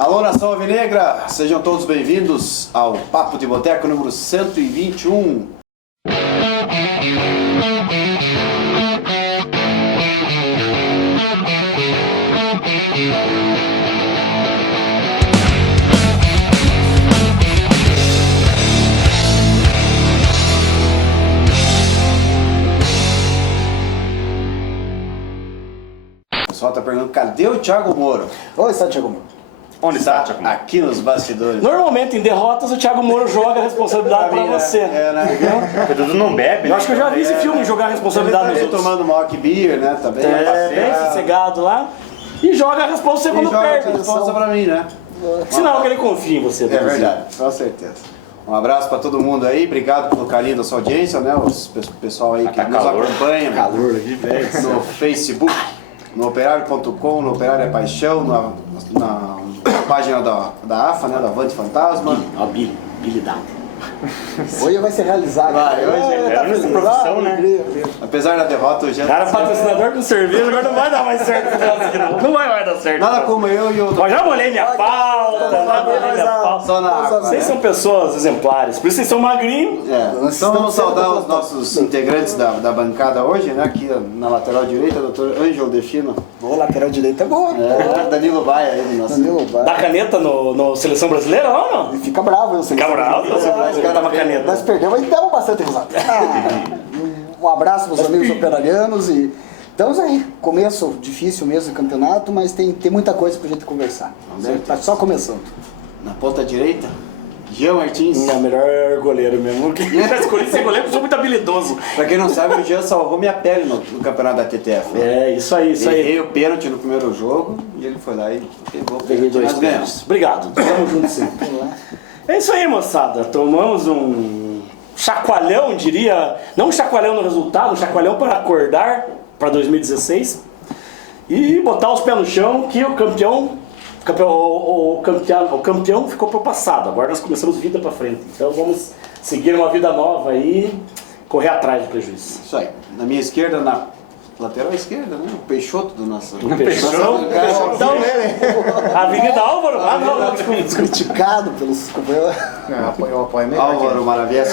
Alô, Nação Alvinegra, sejam todos bem-vindos ao Papo de Boteco número 121. O pessoal tá perguntando, cadê o Thiago Moro? Onde está o Thiago Moro? Onde está, Thiago Moro? Aqui nos bastidores. Normalmente, em derrotas, o Thiago Moro joga a responsabilidade pra você. Né? Tudo não bebe, Eu acho que eu já vi esse filme, jogar a responsabilidade nos Ele outros. tomando mock beer, né? Tá bem, Bem sossegado lá. E joga a resposta E quando joga a perde. resposta pra mim, né? Sinal que ele confia em você. É verdade, com certeza. Um abraço pra todo mundo aí, obrigado pelo carinho da sua audiência, né? O pessoal aí que Tá nos calor. acompanha Calor aqui, velho. no Facebook, no operário.com, no Operário é Paixão, na página da AFA, né? Da Avante Fantasma. Ó, Billy Dado. Hoje vai ser realizado. Vai, hoje é tá a nossa feliz. profissão, né? Alegria. Apesar da derrota, hoje Cara, patrocinador com cerveja, agora não vai dar mais certo esse negócio aqui, não. Não vai mais dar certo. nada como eu e o... Ó, já molhei minha pauta, já molhei minha pauta. Só na água, Vocês né? são pessoas exemplares, por isso vocês são magrinhos. Então vamos saudar os nossos integrantes da bancada hoje, né? Aqui na lateral direita, Dr. Ângelo Defino. Boa, lateral direita é boa. Danilo Baia aí do nosso... Danilo, vai. Dá caneta no Seleção Brasileira, não? Não? Ele fica bravo, eu sei. Fica bravo? Você dá uma caneta. Nós perdemos, mas demos bastante risada. Um abraço para os amigos operarianos e estamos aí. Começo difícil mesmo o campeonato, mas tem muita coisa pra gente conversar. Tá só começando. Na ponta direita, Jean Martins. É o melhor goleiro mesmo. Eu escolhi ser goleiro porque sou muito habilidoso. Pra quem não sabe, o Jean salvou minha pele no campeonato da TTF. É, isso aí, isso aí. Errei o pênalti no primeiro jogo e ele foi lá e pegou. Peguei dois Nós ganhamos. pênaltis. Obrigado, tamo junto sempre. É isso aí, moçada. Tomamos um chacoalhão, diria. Não um chacoalhão no resultado, um chacoalhão para acordar para 2016 e botar os pés no chão que o campeão ficou pro passado. Agora nós começamos vida para frente. Então vamos seguir uma vida nova e correr atrás do prejuízo. Isso aí. Na minha esquerda, na lateral esquerda, né? O Peixoto do nosso... Peixão? Então, Avenida Álvaro? Ah, não, desculpa. Criticado pelos companheiros. Eu apoio melhor. Álvaro Maravilha.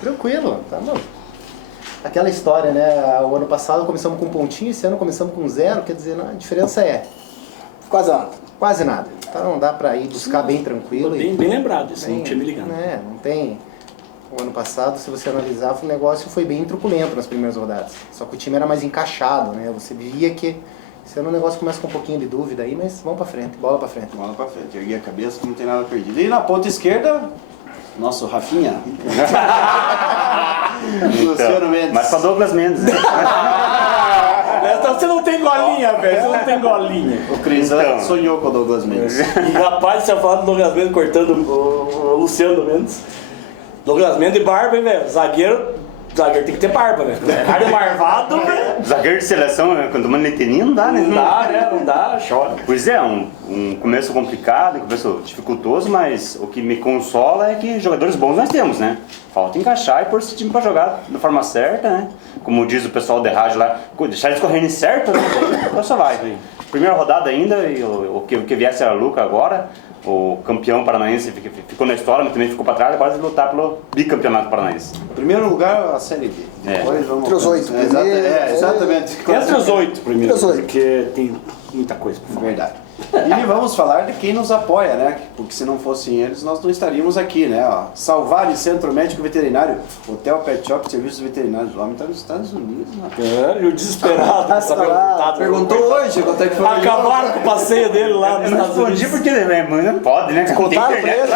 Tranquilo, tá bom. Aquela história, né? O ano passado começamos com um pontinho, esse ano começamos com 0, quer dizer, a diferença é Quase nada. quase nada. Então dá pra ir buscar bem tranquilo. Bem lembrado, isso não tinha me ligado. Né, não tem... O ano passado, se você analisar, o negócio foi bem truculento nas primeiras rodadas. Só que o time era mais encaixado, né? Você via que esse ano o negócio começa com um pouquinho de dúvida aí, mas vamos pra frente, bola pra frente. Bola pra frente, ergui a cabeça que não tem nada perdido. E na ponta esquerda, nosso Rafinha. Luciano Mendes. Mas pra Douglas Mendes, né? Então você não tem golinha, velho. Você não tem golinha. O Cris Então. sonhou com o Douglas Mendes. E rapaz, você ia falar do Douglas Mendes cortando o Luciano Mendes. Douglas Mendes e barba, hein, velho? Zagueiro tem que ter barba, velho. Cara marvado, velho. Zagueiro de seleção, né? Quando manda letrinha, não dá, né? Não dá, né? Não dá, chora. Pois é, um começo complicado, um começo dificultoso, mas o que me consola é que jogadores bons nós temos, né? Falta encaixar e pôr esse time pra jogar da forma certa, né? Como diz o pessoal de rádio lá, deixar eles correrem certo, né? Então só vai. Primeira rodada ainda, e o que viesse era Luca agora. O campeão paranaense ficou na história, mas também ficou para trás, agora de lutar pelo bicampeonato paranaense. Primeiro lugar, a Série B. Depois vamos... Entre os 8 exatamente. Entre os 8 primeiro. Entre os 8. Porque tem muita coisa pra falar. Verdade. E vamos falar de quem nos apoia, né? Porque se não fossem eles, nós não estaríamos aqui, né? Ó, Salvare Centro Médico Veterinário, Hotel Pet Shop, Serviços Veterinários. O homem está nos Estados Unidos, né? É, e o desesperado, tá perguntado. Perguntou hoje quanto é que foi. Acabaram com o passeio dele lá nos Eu não Estados Unidos. respondi porque não pode, né? Não tem Contaram internet.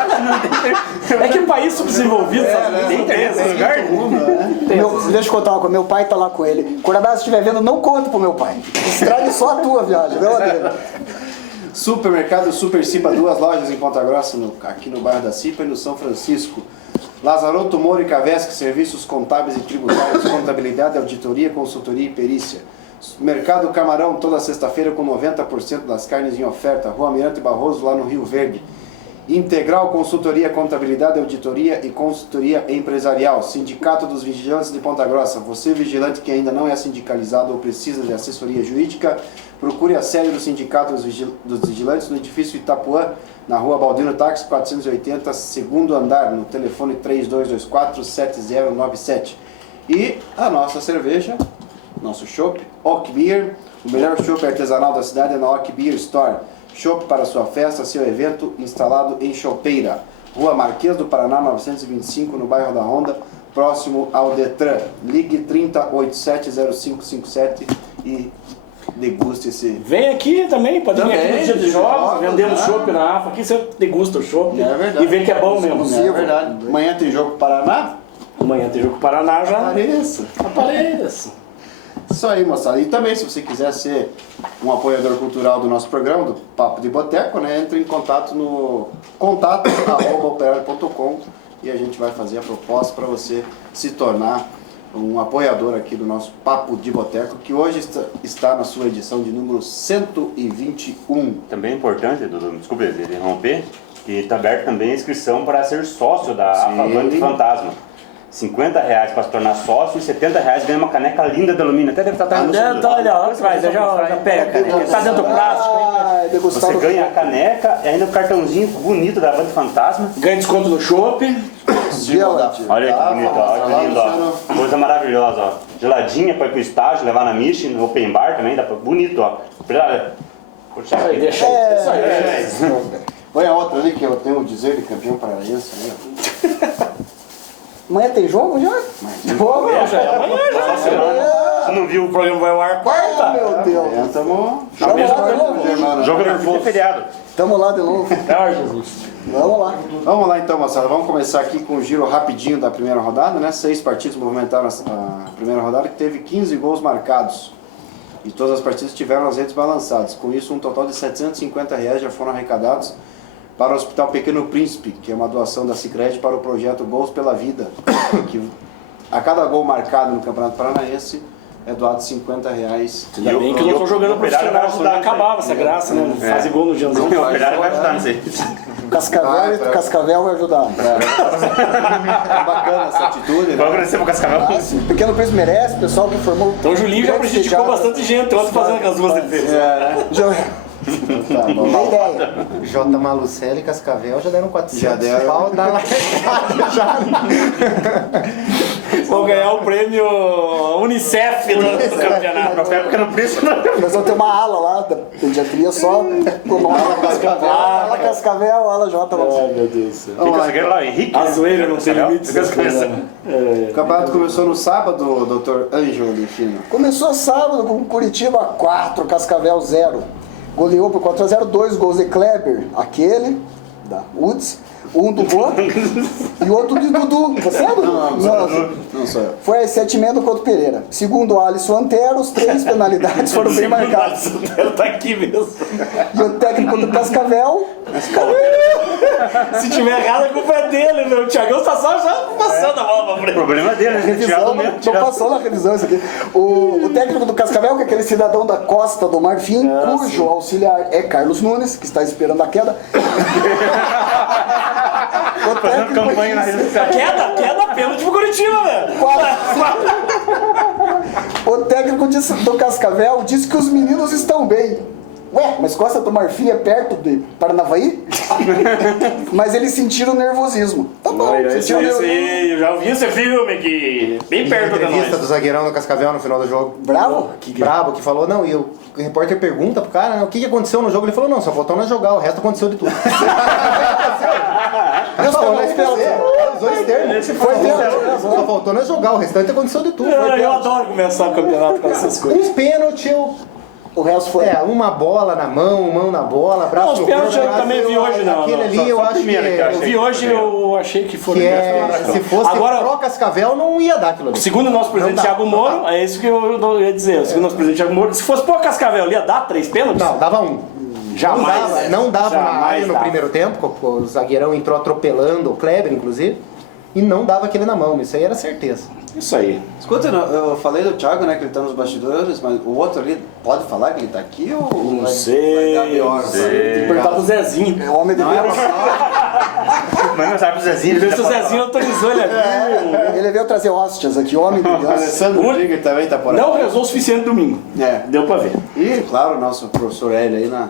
É que país subdesenvolvido, Estados Unidos Tem não tem internet nesse lugar? Deixa eu contar uma coisa, meu pai tá lá com ele. Quando a estiver vendo, não conta pro meu pai. Estrague só a tua viagem, não a dele. Supermercado Super Cipa, 2 lojas em Ponta Grossa, aqui no bairro da Cipa e no São Francisco. Lazaroto Moro e Cavesque, serviços contábeis e tributários, contabilidade, auditoria, consultoria e perícia. Mercado Camarão, toda sexta-feira com 90% das carnes em oferta. Rua Almirante Barroso, lá no Rio Verde. Integral Consultoria, Contabilidade, Auditoria e Consultoria Empresarial. Sindicato dos Vigilantes de Ponta Grossa. Você, vigilante que ainda não é sindicalizado ou precisa de assessoria jurídica, procure a sede do Sindicato dos Vigilantes no edifício Itapuã, na rua Baldino Táxi 480, segundo andar, no telefone 3224-7097. E a nossa cerveja, nosso chopp, Oak Beer. O melhor chopp artesanal da cidade é na Oak Beer Store. Chopp para sua festa, seu evento, instalado em Chopeira. Rua Marquês do Paraná, 925, no bairro da Honda, próximo ao Detran. Ligue 30870557 e deguste esse... Vem aqui também, pode vir aqui no dia de jogos, jogos, vendemos né? chopp na AFA, aqui você degusta o chopp É verdade. e vê que é bom mesmo. É verdade. Amanhã tem jogo pro Paraná? Amanhã tem jogo com o Paraná já. Apareça. Apareça. Isso aí, moçada. E também, se você quiser ser um apoiador cultural do nosso programa, do Papo de Boteco, né, entre em contato no contato@operário.com e a gente vai fazer a proposta para você se tornar um apoiador aqui do nosso Papo de Boteco, que hoje está na sua edição de número 121. Também é importante, Dudu, desculpe interromper, que está aberto também a inscrição para ser sócio da AFA Avante Fantasma. R$50 para se tornar sócio e R$70 ganha uma caneca linda de alumínio. Até deve estar atrás do Dentro, olha, ó, atrás, eu já pego a caneca. Tá dentro do plástico. Você ganha a caneca e ainda o cartãozinho bonito da Avante Fantasma. Ganha desconto no chopp. Olha que bonito, ó, que lindo, ó. Coisa maravilhosa, ó. Geladinha para ir pro estágio, levar na Mission, no open bar também, dá pra... bonito, ó. Puxa, aí, Deixa aí. Põe a outra ali que eu tenho o dizer de campeão paranaense, né? Amanhã tem jogo já? Jogo? Já é amanhã já. Você não viu O programa vai ao ar quarta. Meu Deus. Amanhã estamos... Vamos lá de novo. jogo nervoso é feriado. Tamo lá de novo. Ah, Jesus. Vamos lá. Vamos lá então, moçada. Vamos começar aqui com um giro rapidinho da primeira rodada, né? 6 partidos movimentaram a primeira rodada, que teve 15 gols marcados. E todas as partidas tiveram as redes balançadas. Com isso, um total de R$750 já foram arrecadados para o Hospital Pequeno Príncipe, que é uma doação da Sicredi para o projeto Gols pela Vida, que a cada gol marcado no Campeonato Paranaense é doado R$50. Ainda bem que eu não tô jogando profissional, senão acabava essa graça, né? Fazer gol no Dianzão. O operário vai ajudar nisso aí. Cascavel vai ajudar. É bacana essa atitude, Vou né? agradecer pro Cascavel. Sim, Pequeno Príncipe merece, o pessoal que formou. Então o Julinho já prejudicou bastante gente ontem fazendo aquelas duas defesas. Já Tá bom. tem ideia. J. Malucelli e Cascavel já deram 400 Já deram. pau da largada já. Vou ganhar o prêmio Unicef do campeonato. Café Pequeno Príncipe. Nós vamos ter uma ala lá da pediatria só com uma ala Cascavel, ala Cascavel, ala J. Ai, meu Deus do céu. Fica zagueiro lá, Henrique. A zoeira não tem Cascavel. limites. O campeonato começou no sábado, Dr. Ângelo Delfino. Começou sábado com Curitiba 4, Cascavel 0. Goleou por 4-0, 2 gols de Kleber, aquele, da UDS, um do Juan e outro de Dudu. Você é Dudu? Não sou eu. Foi às 7h30 do Couto Pereira. Segundo Alisson Antero, os 3 penalidades foram bem marcadas. Ela tá aqui mesmo. E o técnico do Cascavel, Se tiver errado, a culpa é dele, meu. O Thiagão tá só já passando a bola pra O frente. problema é dele, a gente tirado revisão, mesmo. não tirado. passou na revisão isso aqui. O técnico do Cascavel, que é aquele cidadão da Costa do Marfim, cujo auxiliar é Carlos Nunes, que está esperando a queda. O Fazendo técnico campanha na rede social. Queda pênalti pro Curitiba, velho. O técnico do Cascavel disse que os meninos estão bem. Ué, mas Costa do Marfim é perto de Paranavaí? Mas eles sentiram nervosismo. Tá bom, sentiram nervosismo. Eu já vi esse filme aqui, bem perto da Entrevista nós. do zagueirão no Cascavel no final do jogo. Bravo? Brabo, que falou, não, e o repórter pergunta pro cara, né, o que aconteceu no jogo? Ele falou, não, só faltou nós jogar, o resto aconteceu de tudo. Não, só nós usou esse termo. Foi dentro. Só faltou nós jogar, o restante aconteceu de tudo. Foi Eu adoro começar o campeonato com essas coisas. um pênalti, O resto foi. uma bola na mão na bola, braço Não, os no pênaltis corpo, eu também vi hoje, não. Aquele ali eu acho que primeiro que eu Eu vi hoje, eu achei que foram. se fosse Agora, pro Cascavel, não ia dar aquilo ali. segundo o nosso presidente Não dá, Thiago Moro, é isso que eu ia dizer. Segundo o nosso presidente Thiago Moro, se fosse pro Cascavel, ia dar 3 pênaltis? Não, dava um. Jamais. Não dava na Jamais área no dava. primeiro tempo, o zagueirão entrou atropelando o Kleber, inclusive. e não dava aquele na mão, isso aí era certeza. Isso aí. Escuta, eu falei do Thiago, né, que ele tá nos bastidores, mas o outro ali pode falar que ele tá aqui ou Não vai, sei, vai dar pior? não sei. Tem que perguntar pro Zezinho. É homem de Não é Deus. Manda mensagem pro Zezinho. Vê se o Zezinho autorizou ele aqui. Ele veio trazer hóstias aqui, homem de O Deus. Alessandro Trigger também tá por aqui. Não rezou o suficiente domingo. É. Deu pra ver. E, claro, o nosso professor Hélio aí na...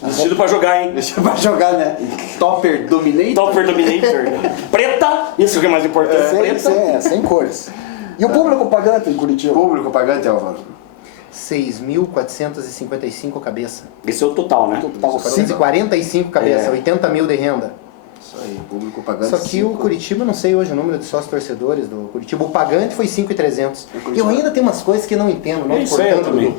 Vestido pra jogar, hein? Deixa pra jogar, né? Topper Dominator. Topper Dominator. Preta, isso que é mais importante. Preta. Sem cores. E o público pagante em Curitiba? Público pagante, Álvaro. 6.455 cabeça. Esse é o total, né? Total, 445 cabeça, 80 mil de renda. Isso aí, público pagante. Só que o Curitiba, não sei hoje o número de sócios torcedores do Curitiba, o pagante foi 5.300. Eu ainda tenho umas coisas que não entendo, não É isso aí, eu cortando, também.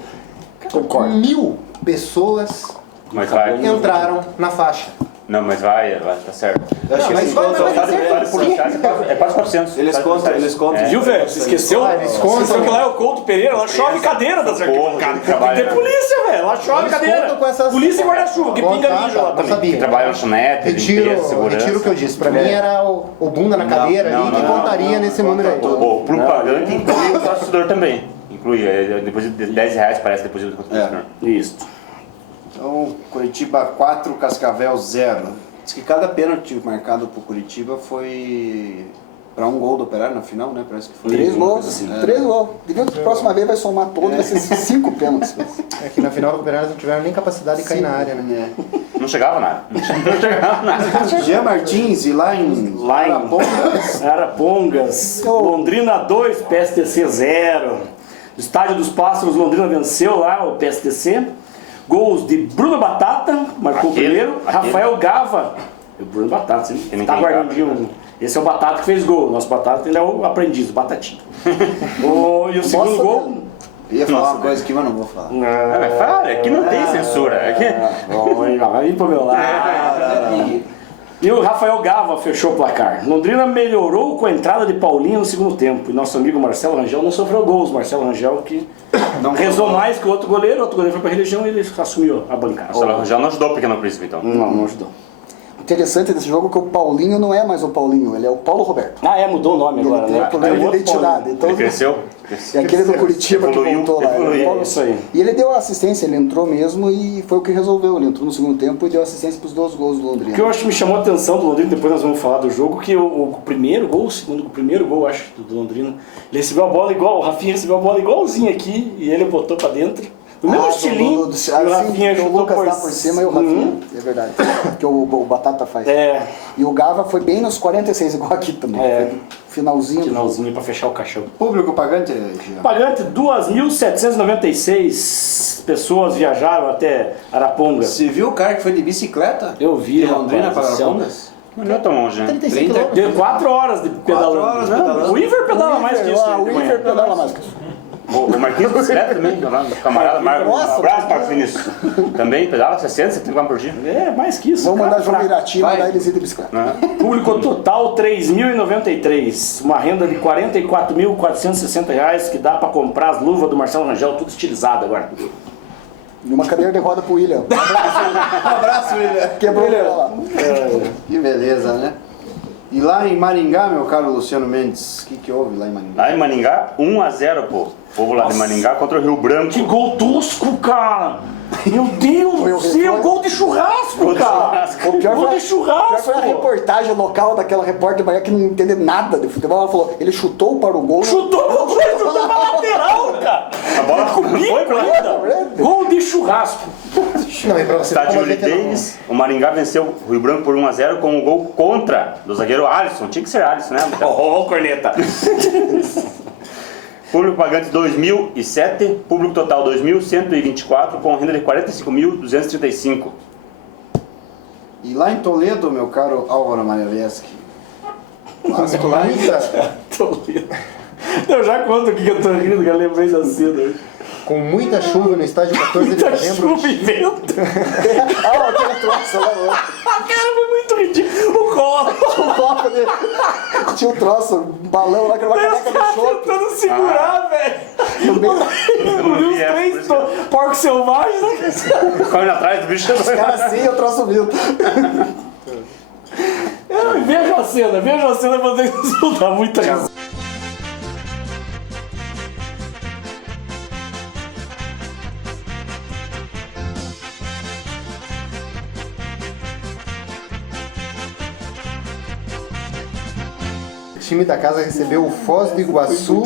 Concordo. 1.000 pessoas Mas vai. entraram na faixa. Não, mas vai, tá certo. Eu acho que mas eles vai, contam- mas vai ser- Vale por chat, é quase 400. Eles Quase contam, 400. eles contam. É. Viu, velho? Você esqueceu? Ah, eles contam. Esqueceu que lá é o Couto Pereira, lá chove cadeira das arquibancadas. Tem que ter polícia, velho. Lá chove Eles cadeira. contam com essas- Polícia e guarda-chuva, que Bom, pinga tá, mijo tá, lá não também. sabia. Trabalha lanchonete, limpeza, segurança. Retiro o que eu disse. Pra mim era o bunda na cadeira ali que contaria nesse número aí. O propaganda inclui o torcedor também. Inclui, depois de R$10 parece depois do torcedor. Isso. Então, Curitiba 4, Cascavel 0. Diz que cada pênalti marcado por Curitiba foi para um gol do Operário na final, né? Parece que foi. 3 uma gols. coisa assim. 3 gols. Devia que a próxima vez vai somar todos, vai ser 5 pênaltis. É que na final do Operário não tiveram nem capacidade de cair na área, né? É. Não chegava nada. Não chegava nada. Jean Martins e lá em Arapongas. Arapongas. Londrina 2, PSTC 0. Estádio dos Pássaros, Londrina venceu lá o PSTC. Gols de Bruno Batata, marcou o primeiro. Rafael Gava. O Bruno Batata, você nem tá tem guardandinho. Esse é o Batata que fez gol. Nosso Batata ainda é o aprendiz, o Batatinho. E o segundo Nossa, gol. Ia falar uma coisa aqui, mas não vou falar. Mas fala, aqui não tem censura. Aqui... Vai vir pro meu lado. E o Rafael Gava fechou o placar. Londrina melhorou com a entrada de Paulinho no segundo tempo. E nosso amigo Marcelo Rangel não sofreu gols. Marcelo Rangel que Não rezou foi. mais que o outro goleiro foi pra religião e ele assumiu a bancada. Já não ajudou o Pequeno Príncipe, então. Não ajudou. Interessante desse jogo é que o Paulinho não é mais o Paulinho, ele é o Paulo Roberto. Ah, mudou o nome agora, Ele tem né? problema de outro identidade. Então, Ele cresceu. é aquele do Curitiba que Evoluiu, voltou lá. evoluiu. Ele é o Paulo- Isso aí. E ele deu assistência, ele entrou mesmo e foi o que resolveu. Ele entrou no segundo tempo e deu assistência para os 2 gols do O Londrina. que eu acho que me chamou a atenção do Londrina, depois nós vamos falar do jogo, que o primeiro gol, o primeiro gol, acho, do Londrina, ele recebeu a bola igual, o Rafinha recebeu a bola igualzinho aqui e ele botou pra dentro. No mesmo estilinho, e o Rafinha o chutou Lucas dá por cima e o Rafinha. É verdade. Que o Batata faz. É, E o Gava foi bem nos 46, igual aqui também. É. Foi finalzinho. finalzinho pra fechar o caixão. Público pagante, Jean. Pagante, 2.796 pessoas viajaram até Arapongas. Você viu o cara que foi de bicicleta? Eu vi, de Londrina rapaz para do céu. Arapongas? Não é tão longe, né? 35 30. quilômetros. Deu 4 horas de pedalando. horas Não, pedalando. o Iver pedala mais que isso. Ah, né, o de manhã. Iver pedala mais que isso. O Marquinhos bicicleta também, meu camarada Marcos. Nossa, Um abraço, Marcos Vinícius. Também pedala 60, 70 km por dia. É, mais que isso. Vamos cara mandar João fraco. Irati e Vai. mandar eles ir de bicicleta. Público total 3.093, uma renda de R$ 44.460 reais que dá pra comprar as luvas do Marcelo Rangel, tudo estilizado agora. E uma cadeira de roda pro William. Um abraço, William. Quebrou ela lá. Que beleza, né? E lá em Maringá, meu caro Luciano Mendes, o que houve lá em Maringá? Lá em Maningá, 1-0, pô. O povo lá de Maningá contra o Rio Branco. Que gol tosco, cara! Meu Deus do céu, gol de churrasco, cara! O pior Gol foi, de churrasco! pior foi a reportagem local daquela repórter Bahia que não entende nada de futebol. Ela falou, ele chutou para o gol. Chutou pro gol, chutou pra lateral, cara! A bola Com o bico foi pra ainda! Gol de churrasco! Não, e pra você Estádio ver Uli como é que Davis, o Maringá venceu o Rio Branco por 1-0 com um gol contra do zagueiro Alisson. Tinha que ser Alisson, né? Ô, corneta! Público pagante 2.007, público total 2.124, com renda de 45.235. E lá em Toledo, meu caro Álvaro Marialeschi. Clássico lá em... Tô rindo. Eu já conto aqui que eu tô rindo, que eu lembrei da cena hoje. com muita chuva no estádio 14 de Muita novembro. chuva e vento. Ah, aquele troço lá. Cara, foi muito ridículo. O copo. O copo dele. Tinha um troço, um balão lá que era uma Os caneca de caras chope. tentando segurar, velho. No meio. Eu vi os É, por três isso que porcos selvagens, né? Correndo atrás do bicho. Os caras assim, eu troço vindo. Veja a cena pra vocês não dá muita risada. O time da casa recebeu o Foz do Iguaçu,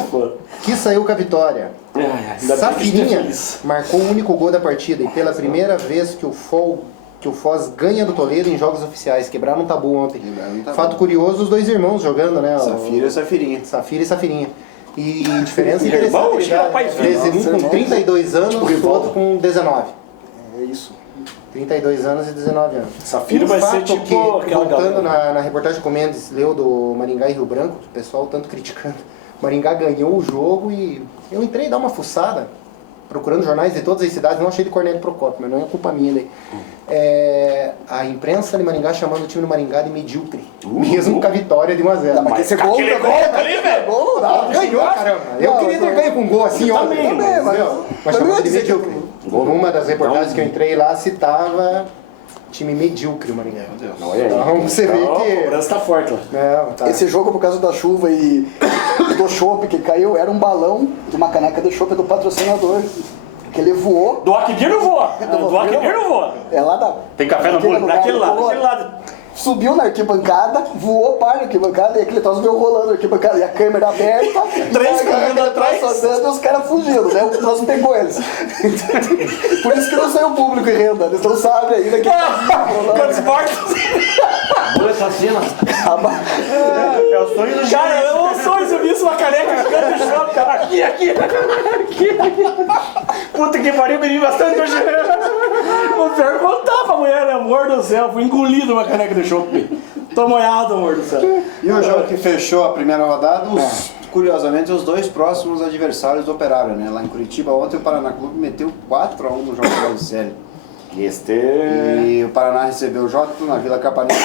que saiu com a vitória. Ainda bem que a gente é Safirinha feliz. marcou o único gol da partida e pela primeira vez que o Foz ganha do Toledo em jogos oficiais. Quebraram um tabu ontem. Quebraram um tabu. Fato curioso, os dois irmãos jogando, né? Safira e Safirinha. Safira e Safirinha. E diferença Irmão, interessante. chega rapaz, Um com 32 anos, o outro com 19. É isso. 32 anos e 19 anos. Safira vai ser tipo que, aquela voltando galera. na reportagem que o Mendes leu do Maringá e Rio Branco, o pessoal tanto criticando. O Maringá ganhou o jogo e eu entrei dar uma fuçada, procurando jornais de todas as cidades, não achei de Cornélio Procópio, mas não é culpa minha daí. A imprensa de Maringá chamando o time do Maringá de medíocre, mesmo com a vitória de 1 a 0. Mas esse gol aquele também, gol ali, velho. Gol, não. Ganhou, caramba! Eu queria ter ganho com um gol assim ontem, também, mas chamou de medíocre. Numa das reportagens que eu entrei lá, citava time medíocre o Maringá. Olha aí. Então você vê Então, a que... cobrança tá forte lá. Não, tá. Esse jogo, por causa da chuva e do chopp que caiu, era um balão de uma caneca de chopp do patrocinador. Que ele voou. Do Akbir não voa. Do Akbir não voa. É lá da. Tem café no daquele bolo? lugar, Daquele lado, voou, daquele lado. Subiu na arquibancada, voou para a arquibancada e aquele troço veio rolando na arquibancada. E a câmera aberta. Três e correndo aquele atrás. troço andando e os caras fugindo, né? O troço pegou eles. Por isso que não saiu público em renda. Eles não sabem ainda que. Quantos mortos? Boa assassina. É o sonho do Cara, eu não sou isso, eu vi isso uma caneca de canto de shopping, cara. Aqui. Puta que pariu, bebi bastante hoje. O pior que eu tava, mulher, amor do céu. Fui engolido uma caneca de shopping. Tô molhado, amor do céu. E o jogo que fechou a primeira rodada, curiosamente, os dois próximos adversários do Operário, né? Lá em Curitiba, ontem o Paraná Clube meteu 4 a 1 no jogo da série. E o Paraná recebeu o Jota na Vila Capanema,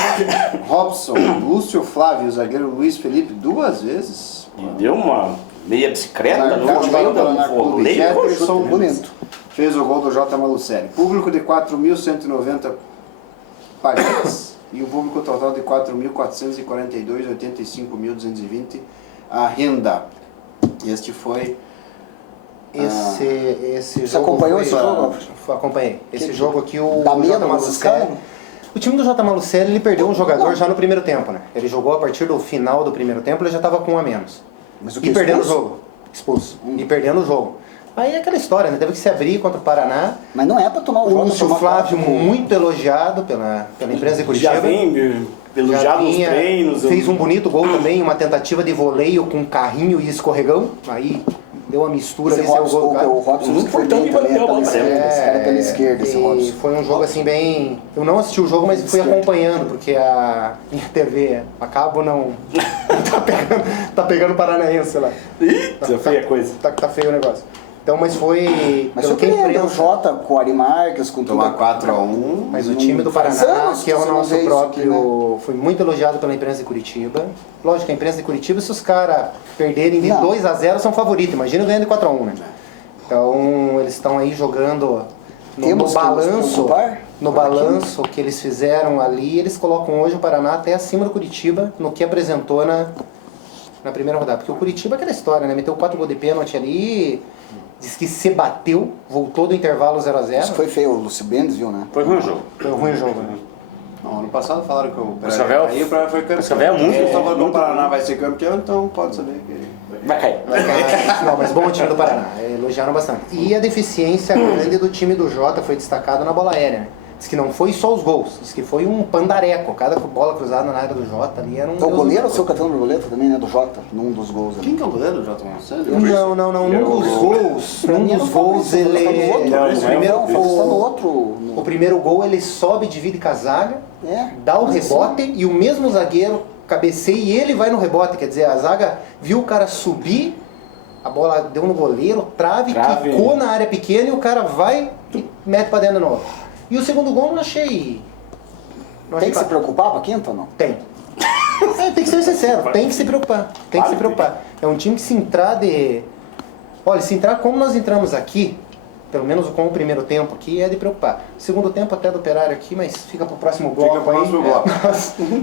Robson, Lúcio Flávio, o zagueiro Luiz Felipe 2 vezes. E deu uma meia bicicleta no Marcado meio para o da Paraná Clube, voleio. Jefferson bonito. fez o gol do J. Malucelli. Público de 4.190 pagantes e o público total de 4.442, 85.220 a renda. Este foi... Esse Você jogo acompanhou foi- esse jogo? Acompanhei. Esse jogo aqui, o Dá medo J. nos Malucelli. caras? O time do J. Malucelli, ele perdeu um jogador já no primeiro tempo, né? Ele jogou a partir do final do primeiro tempo, ele já estava com um a menos. Mas o E que, perdendo o expulso? jogo. Expulso. E perdendo o jogo. Aí é aquela história, né? Teve que se abrir contra o Paraná. Mas não é pra tomar o O jogo. Lúcio Flávio, muito elogiado pela imprensa de Curitiba. Já vem elogiado nos vinha, treinos. fez um bonito gol também, uma tentativa de voleio com carrinho e escorregão. Aí deu uma mistura Esse ali, saiu o gol do cara. O Robson Muito foi importante bem que também, bateu a pela bola. esquerda, esse cara pela esquerda, esse e Robson. foi um jogo assim bem... Eu não assisti o jogo, mas fui acompanhando, porque a minha TV a cabo não... tá pegando paranaense lá. Eita, feia coisa. Tá feio o negócio. Então, mas foi... Mas pelo que a surpreendeu o imprensa- Jota com o Ari Marques, com tudo. Tomar 4 a 1. Mas o time do faz Paraná, anos que é o que você não nosso vê isso próprio, aqui, né? foi muito elogiado pela imprensa de Curitiba. Lógico, a imprensa de Curitiba, se os caras perderem de Não. 2 a 0 são favoritos. Imagina ganhando de 4 a 1, né? Então, eles estão aí jogando no Temos que nos balanço. preocupar? No balanço que eles fizeram ali, eles colocam hoje o Paraná até acima do Curitiba no que apresentou na primeira rodada. Porque o Curitiba é aquela história, né? Meteu 4 gols de pênalti ali, diz que se bateu, voltou do intervalo 0 a 0. Isso foi feio, o Lúcio Bendes viu, né? Foi ruim o jogo. Foi um ruim jogo, né? Não, ano passado falaram que o Cascavel- Operário caiu, foi campeão. Cascavel é muito- Eles estão falando que o muito Paraná vai ser campeão, então pode saber que... Vai cair. Não, mas bom o time do Paraná, elogiaram bastante. E a deficiência grande do time do Jota foi destacada na bola aérea, né? Diz que não foi só os gols, diz que foi um pandareco. Cada bola cruzada na área do Jota ali era um... Então, o goleiro, o seu catando borboleta também, né? Do Jota, num dos gols ali. Quem que é o goleiro, J. Malucelli? Não, num dos gols, ele... O primeiro gol ele sobe, divide com a zaga, dá o rebote e o mesmo zagueiro cabeceia e ele vai no rebote. Quer dizer, a zaga viu o cara subir, a bola deu no goleiro, trave. Quicou na área pequena e o cara vai e mete pra dentro de novo. E o segundo gol não achei... Tem que se preocupar pra quinta ou não? Tem. Tem que ser sincero, tem que se preocupar. Tem que se preocupar. É um time que se entrar de... Olha, se entrar como nós entramos aqui, pelo menos com o primeiro tempo aqui, é de preocupar. Segundo tempo até do Operário aqui, mas fica pro próximo bloco. Fica pro próximo aí. bloco.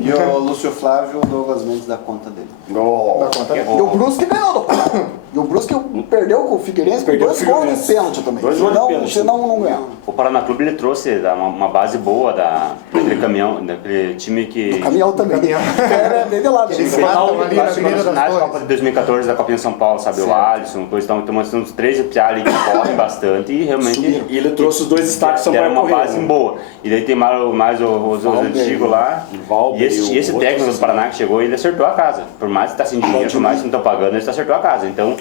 E o Lúcio Flávio, o Douglas Mendes da conta dele. Dá conta dele. E o Brusque ganhou. E o Brusque perdeu com o Figueirense por Perdeu 2 o gols de Figueirense. pênalti também. 2 gols de Senão- pênalti. Senão não ganhava. O Paraná Clube ele trouxe uma base boa daquele caminhão, daquele time que. Caminhão também. Caminhão. Era bem de lado. Eles Sim. matam Final, ali na das Avenida das finais da Flores. Copa de 2014 da Copinha São Paulo, sabe? O Alisson, coisa, então uns 3 piá ali que correm bastante e realmente. E ele trouxe os 2 destaques que são Era para uma correr. base boa. E daí tem mais os Valber, antigos lá. Valber, E esse o técnico outro- do Paraná que chegou, ele acertou a casa. Por mais que tá sem dinheiro, por mais que não estão pagando, ele acertou a casa. Então,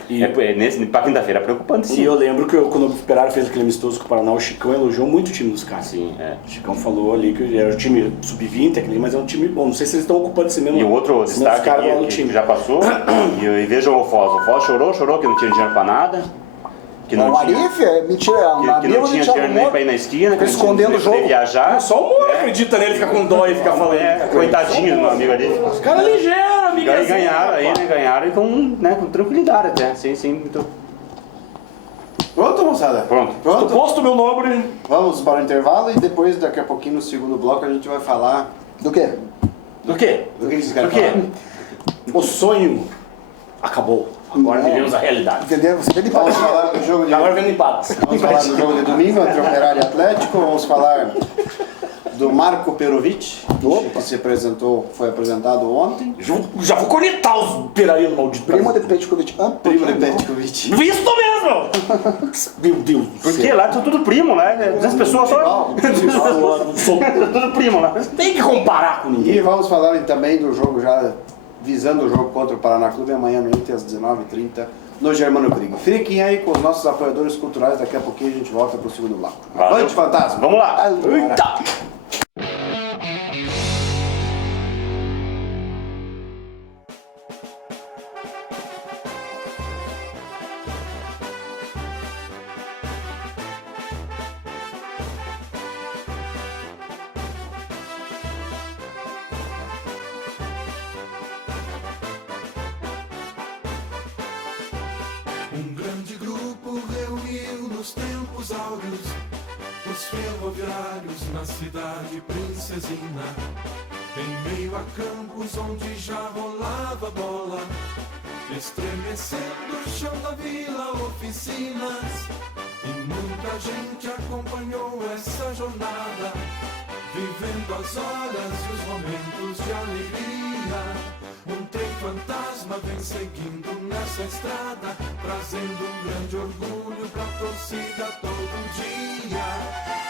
pra quinta-feira é preocupante sim. E eu lembro que quando o Operário fez aquele amistoso com o Paraná, o Chicão elogiou muito o time dos caras. Sim, é. O Chicão falou ali que era um time sub-20, aquele, mas é um time bom. Não sei se eles estão ocupando esse mesmo. E o outro esse mesmo destaque cara lá aqui, no que time. já passou, e veja o Foz. O Foz chorou que não tinha dinheiro pra nada. Que Não, não o tinha, Marife é mentira. que não tinha dinheiro nem pra ir na esquina, que não tinha escondendo o dinheiro pra jogo. viajar. Só o Moro acredita nele, fica com dó e fica falando. Coitadinho do meu amigo ali. Os caras ligeiros, amigo. E ganharam aí, né? Ganharam e com tranquilidade até, sem muito. Pronto, moçada? Pronto. Pronto? Posto meu nobre. Vamos para o intervalo e depois, daqui a pouquinho, no segundo bloco, a gente vai falar... Do quê? Do quê? Do que vocês querem Do quê? falar? O sonho acabou. Agora Não. vivemos a realidade. Entendeu? Você vem de Vamos falar do jogo de... Agora vendo empates. Vamos falar do jogo de domingo entre Operário e Atlético. Vamos falar do Marco Perovic, que foi apresentado ontem. Já vou cornetar os perarinos malditos. Primo de Petkovic. Primo de Petkovic. Visto mesmo! Meu Deus do Porque céu. lá são tudo primo, né? 200 pessoas só. Tudo primo lá. Tem que comparar com ninguém. E vamos falar também do jogo já visando o jogo contra o Paraná Clube amanhã à noite às 19h30 no Germano Krieg. Fiquem aí com os nossos apoiadores culturais, daqui a pouquinho a gente volta para o segundo bloco. Valeu. Avante, fantasma! Vamos lá. Eita! Um grande grupo reuniu nos tempos áureos os ferroviários na cidade princesina, em meio a campos onde já rolava bola, estremecendo o chão da vila, oficinas, e muita gente acompanhou essa jornada, vivendo as horas e os momentos de alegria. Um trem fantasma vem seguindo nessa estrada, trazendo um grande orgulho pra torcida todo dia.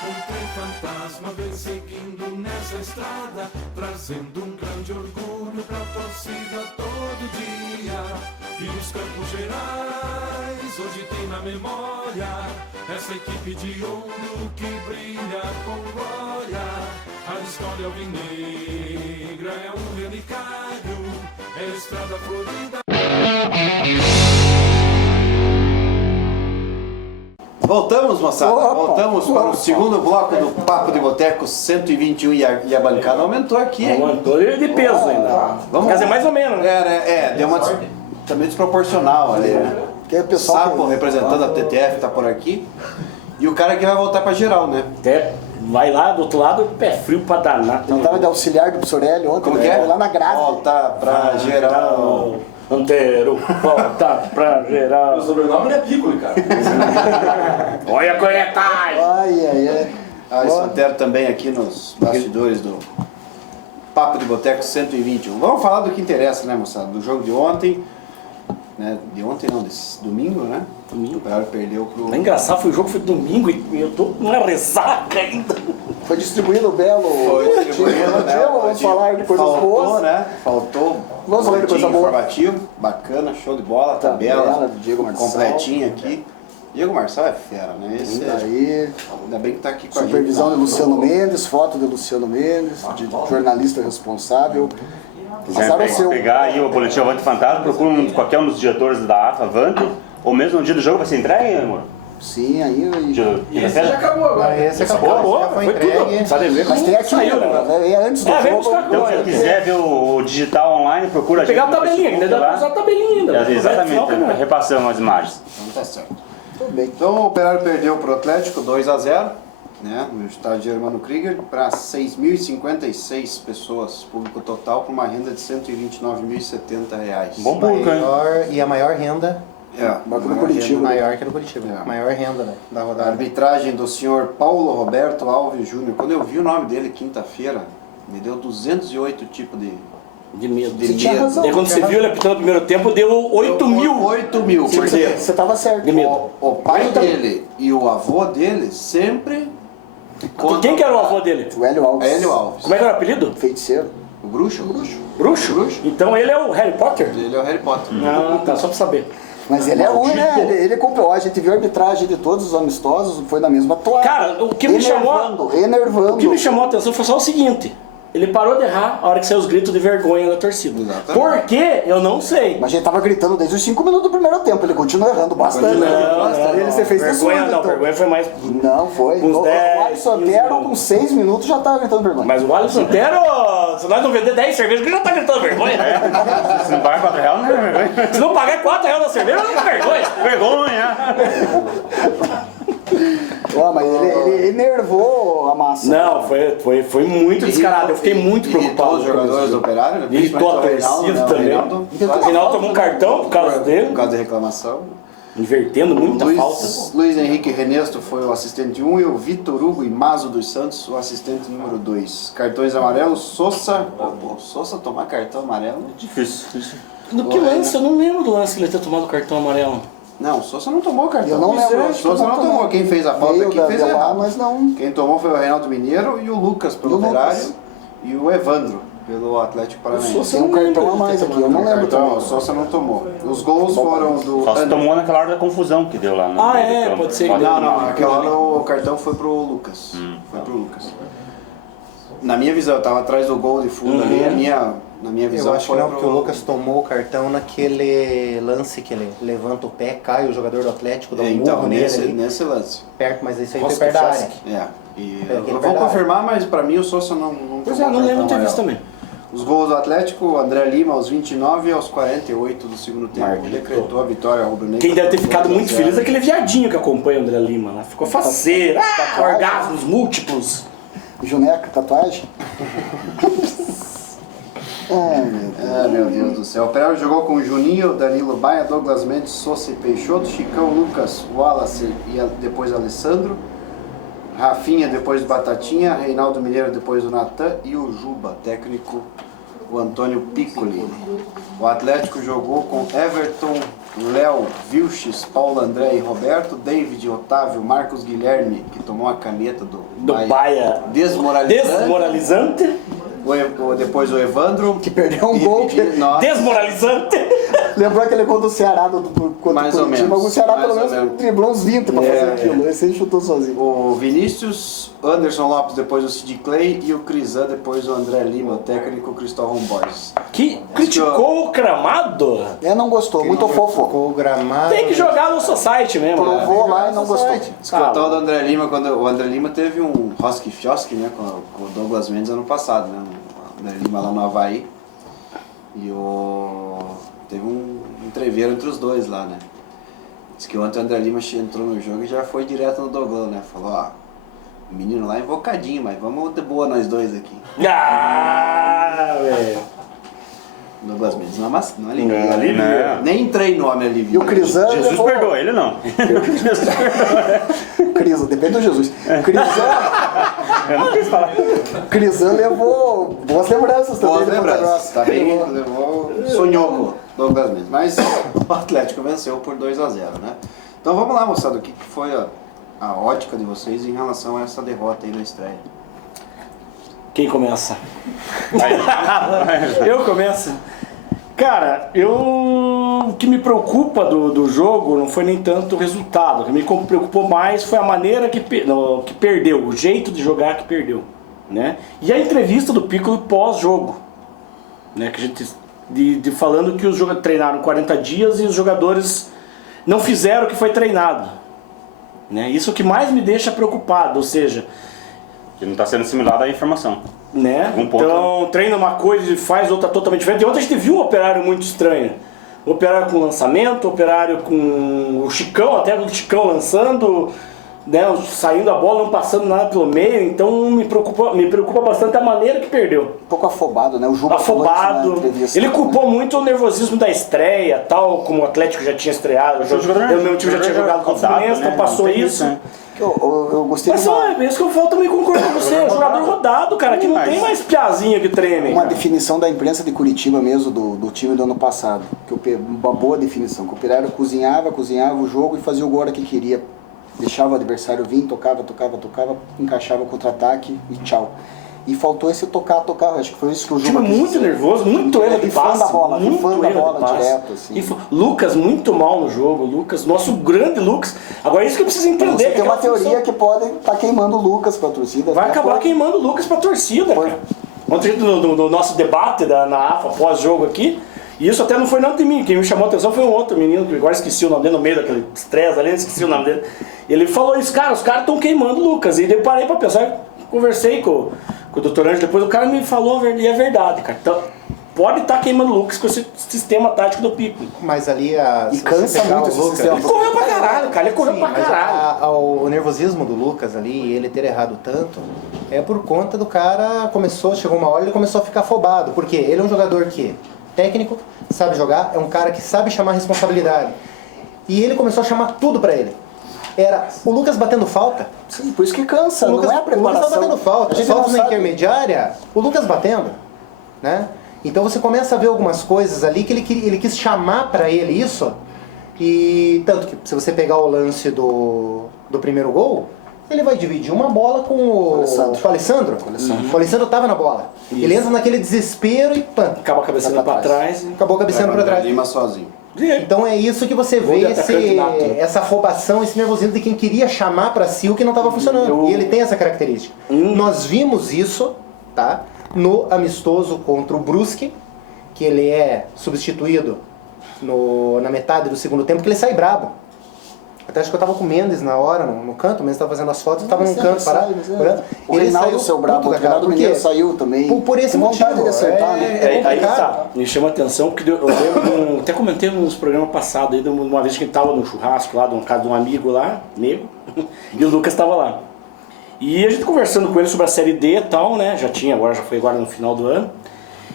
Um trem fantasma vem seguindo nessa estrada, trazendo um grande orgulho pra torcida todo dia. E os Campos Gerais hoje tem na memória essa equipe de ouro que brilha com glória. A história alvinegra é um relicário, é a estrada florida. Voltamos, moçada. Opa, Voltamos para o opa. segundo bloco do Papo de Boteco 121 e a bancada aumentou aqui, hein? Aumentou ele de peso ainda. Vamos- Quer dizer, mais ou menos, né? Deu uma também desproporcional ali, né? Que é o pessoal Sapo que- representando a TTF tá por aqui. E o cara que vai voltar pra geral, né? Até vai lá do outro lado, pé frio pra danar. Eu tava de auxiliar do Psorelli ontem, Como né? que é? Lá na grade. Volta pra geral. Antero, volta pra geral. Meu sobrenome não é Piccoli, cara. Olha a cornetagem! Ai, ai, ai. Ah, esse Antero também aqui nos bastidores do Papo de Boteco 121. Vamos falar do que interessa, né, moçada? Do jogo de ontem. Né? De ontem não, desse domingo, né? Domingo. O Operário perdeu pro... É engraçado, foi o jogo, foi domingo e eu tô numa ressaca ainda. Foi distribuído o Belo. Foi distribuído, né? Vamos falar de coisas Faltou, boas. né? Faltou. Vamos falar de coisa boa. Informativo, bacana, show de bola, tabela. Tabela do Diego Marçal. Completinha aqui. Diego Marçal é fera, né? Esse Aí, ainda bem que tá aqui com a gente. supervisão de Luciano Mendes, foto de Luciano Mendes, de jornalista responsável. Passaram a ser Pegar aí o boletim Avante Fantasma, procura qualquer um dos diretores da AFA Avante, ou mesmo no dia do jogo vai ser entregue, amor? Sim, aí. Esse já acabou agora. Esse acabou, já foi entregue. Sabe ver Mas tem aqui, saiu, né? é antes do É, vem jogo. buscar Então, se agora. quiser ver o digital online, procura a gente Pegar a no tabelinha, Facebook ainda dá pra lá. usar a tabelinha ainda. Exatamente, Final, repassamos as imagens. Então tá certo. Tudo bem. Então o Operário perdeu para o Atlético 2-0, né, no estádio Germano Krieger, para 6.056 pessoas, público total, com uma renda de R$ 129.070 reais. Bom público, hein? E a maior renda, Banco do Curitiba. maior que a do Curitiba. É. Maior renda, né, da A rodada. arbitragem do senhor Paulo Roberto Alves Júnior. Quando eu vi o nome dele quinta-feira, me deu 208 tipos de medo. de Você tinha medo. razão. Daí quando você viu ele apitando no primeiro tempo, deu 8 mil. 8 mil. Sim, Porque sim. Você tava certo. De medo. o pai Eu também. dele e o avô dele sempre... Quem que era o avô dele? O Hélio Alves. Hélio Alves. Como é que era o apelido? Feiticeiro. O bruxo? Bruxo. Bruxo? Então ele é o Harry Potter? Ele é o Harry Potter. Ah, tá, só pra saber. Mas ele é ruim, né? Ele comprou. A gente viu a arbitragem de todos os amistosos, foi na mesma toada. Cara, o que me chamou... Enervando. O que me chamou a atenção foi só o seguinte. Ele parou de errar a hora que saiu os gritos de vergonha da torcida. Exatamente. Por quê? Eu não sei. Mas a gente tava gritando desde os 5 minutos do primeiro tempo. Ele continua errando bastante. Ele se fez de vergonha surdo, não, então. vergonha foi mais... Não, foi. Uns O 10, Alisson 15 Otero, minutos. com 6 minutos, já tava gritando vergonha. Mas o Alisson Otero, se nós não vender 10 cervejas, ele já tá gritando vergonha. Se não pagar R$4, não é vergonha. Se não pagar R$4 na cerveja, não é vergonha. Vergonha! Ó, mas ele enervou a massa. Não, foi muito descarado. Eu fiquei muito Irritou preocupado. os jogadores do Operário, né? Irritou a Principalmente o torcida Reinaldo, né? O também. Reinaldo O quase- Reinaldo tomou um cartão por causa dele, Por causa da reclamação. invertendo muita falta. Luiz Henrique Renesto foi o assistente 1 e o Vitor Hugo Imazo dos Santos, o assistente número 2. Cartões amarelos, Sousa. Pô, Sousa tomar cartão amarelo? Difícil. Do que lance? Eu não lembro do lance que ele ter tomado o cartão amarelo. Não, o Sousa não tomou cartão. Eu não lembro. O Sousa não tomou. também. Quem fez a falta Veio aqui da- fez de lá, errado. mas não. Quem tomou foi o Reinaldo Mineiro e o Lucas pelo E o Operário Lucas. e o Evandro pelo Atlético Paranaense. Tem um cartão a mais aqui, eu não lembro Cartão, o também. Sousa não tomou. Os gols foram do... Só se tomou naquela hora da confusão que deu lá. No Ah, meio do é, campo. pode ser. Não, aquela hora o cartão foi pro Lucas. Foi pro Lucas. Na minha visão, eu tava atrás do gol de fundo ali, na minha visão Eu acho que foi não, pro... porque o Lucas tomou o cartão naquele lance que ele levanta o pé, cai o jogador do Atlético, dá um Então, murro nele ali, nesse lance. perto, mas isso aí Nossa, foi perto da área. É. E É, eu aquele vou verdade. confirmar, mas pra mim o Sousa não Pois é, tomou não lembro de ter cartão visto amarelo. também. Os gols do Atlético, o André Lima aos 29 e aos 48 do segundo tempo. Decretou a vitória rubro-negra. Quem deve ter ficado muito 2-0. feliz é aquele viadinho que acompanha o André Lima lá. Ficou faceiro. Orgasmos múltiplos. Juneca, tatuagem. Meu Deus do céu. O Operário jogou com Juninho, Danilo Baia, Douglas Mendes, Sousa e Peixoto, Chicão, Lucas, Wallace e depois Alessandro, Rafinha depois do Batatinha, Reinaldo Mineiro depois do Natan e o Juba, técnico o Antônio Piccoli. O Atlético jogou com Everton, Léo, Vilches, Paulo André e Roberto, David, Otávio, Marcos Guilherme, que tomou a caneta do Baia. Desmoralizante. Depois o Evandro. Que perdeu um gol que- Nossa. Desmoralizante. Lembrou aquele gol do Ceará contra Mais o ou Curitiba? menos, O Ceará mais pelo ou menos menos. driblou uns 20 pra fazer É, aquilo. Esse ele chutou sozinho. O Vinícius, Anderson Lopes depois o Sid Clay e o Crisan depois o André Lima, o técnico Cristóvão Borges. Que criticou o Gramado. Não gostou, muito fofo. Ficou o gramado. Tem que jogar no society mesmo. Provou lá e não gostou. Diz que o tal do André Lima, quando o André Lima teve um Hosky Fioski, né, com o Douglas Mendes ano passado, né, o André Lima lá no Havaí. E teve um entreveiro entre os dois lá, né. Diz que ontem o André Lima entrou no jogo e já foi direto no Douglas, né, falou, ó, o menino lá é invocadinho, mas vamos de boa nós dois aqui. Ah, velho. O Douglas Mendes não alivia. Não alivia. Nem treino o homem alivia. E o Crisan Jesus levou... perdoa, ele não. Crisan, depende do Jesus. Eu não quis falar. Crisan levou boas lembranças também. Boas de Ponta lembranças, Grossa. tá bem, sonhou com o Douglas Mendes, mas o Atlético venceu por 2-0, né? Então vamos lá, moçada, o que foi a ótica de vocês em relação a essa derrota aí na estreia? Quem começa? Eu começo. Cara, o que me preocupa do jogo não foi nem tanto o resultado. O que me preocupou mais foi a maneira que perdeu, o jeito de jogar que perdeu, né? E a entrevista do Piccoli pós-jogo, né? Que a gente falando que os jogadores treinaram 40 dias e os jogadores não fizeram o que foi treinado, né? Isso é o que mais me deixa preocupado, ou seja, Que não está sendo assimilada a informação. né? Um ponto. Então treina uma coisa e faz outra totalmente diferente. E ontem a gente viu um Operário muito estranho, Operário com lançamento, Operário com o Chicão, até o Chicão lançando, né, saindo a bola, não passando nada pelo meio, então me preocupa bastante a maneira que perdeu. Um pouco afobado, né? O Juba Afobado. falou isso na entrevista. Ele culpou muito o nervosismo da estreia, tal, como o Atlético já tinha estreado, eu meu time já tinha jogado com o Fluminense, então passou isso. Eu gostei Mas de uma, é isso que eu falo, também concordo com você, é um jogador rodado, cara, que não tem mais piazinha que treme. uma cara. definição da imprensa de Curitiba mesmo, do time do ano passado. Uma boa definição. Que o Operário cozinhava o jogo e fazia o gol a hora que queria. Deixava o adversário vir, tocava, encaixava o contra-ataque e tchau. E faltou esse tocar. Acho que foi isso que o Juba Time quis muito dizer. nervoso, muito erro de Rifando passe. a bola, muito rifando a erro de bola passe. direto, assim. Lucas muito mal no jogo, Lucas, nosso grande Lucas. Agora isso que eu preciso entender. Você que tem uma aquela teoria função que pode estar queimando o Lucas pra torcida. vai até acabar pode. queimando o Lucas pra torcida, cara. Ontem no nosso debate na AFA pós-jogo aqui, e isso até não foi nada de mim, quem me chamou a atenção foi um outro menino, que agora esqueci o nome dele, no meio daquele estresse ali, esqueci o nome dele. Ele falou isso, cara, os caras estão queimando o Lucas. E daí eu parei pra pensar, conversei com o Dr. Ângelo, depois o cara me falou, e é verdade, cara. Então, pode estar queimando o Lucas com esse sistema tático do Pico. Mas ali E cansa muito esse sistema. Ele correu pra caralho, cara, ele correu Sim, pra mas caralho. o nervosismo do Lucas ali, ele ter errado tanto, é por conta do cara, chegou uma hora ele começou a ficar afobado. Porque ele é um jogador que, técnico, sabe jogar, é um cara que sabe chamar responsabilidade. E ele começou a chamar tudo pra ele. Era o Lucas batendo falta. Sim, por isso que cansa, O Lucas, não é a o Lucas preparação. tá batendo falta. A gente Falta não na sabe. intermediária, o Lucas batendo, né? Então você começa a ver algumas coisas ali que ele quis chamar pra ele isso. E tanto que se você pegar o lance do primeiro gol, ele vai dividir uma bola com o Alessandro. O Alessandro tava na bola. Isso. Ele entra naquele desespero e pã, Acaba cabeceando pra trás. acabou cabeceando pra trás. Lima sozinho. Então é isso que você Gol vê, de atacante nato. essa afobação, esse nervosismo de quem queria chamar pra si o que não estava funcionando. E ele tem essa característica. Nós vimos isso, tá? No amistoso contra o Brusque, que ele é substituído na metade do segundo tempo, que ele sai brabo. Até acho que eu tava com o Mendes na hora, no canto, o Mendes tava fazendo as fotos, eu tava num canto parado. O Reinaldo, seu brabo, o Reinaldo Mineiro saiu também. Por esse Com vontade motivo. de acertar, né? Aí complicado. tá, me chama a atenção, porque até comentei nos programas passados, aí, uma vez que a gente tava no churrasco lá, de um amigo lá, nego, e o Lucas tava lá. E a gente conversando com ele sobre a Série D e tal, né, já foi agora no final do ano.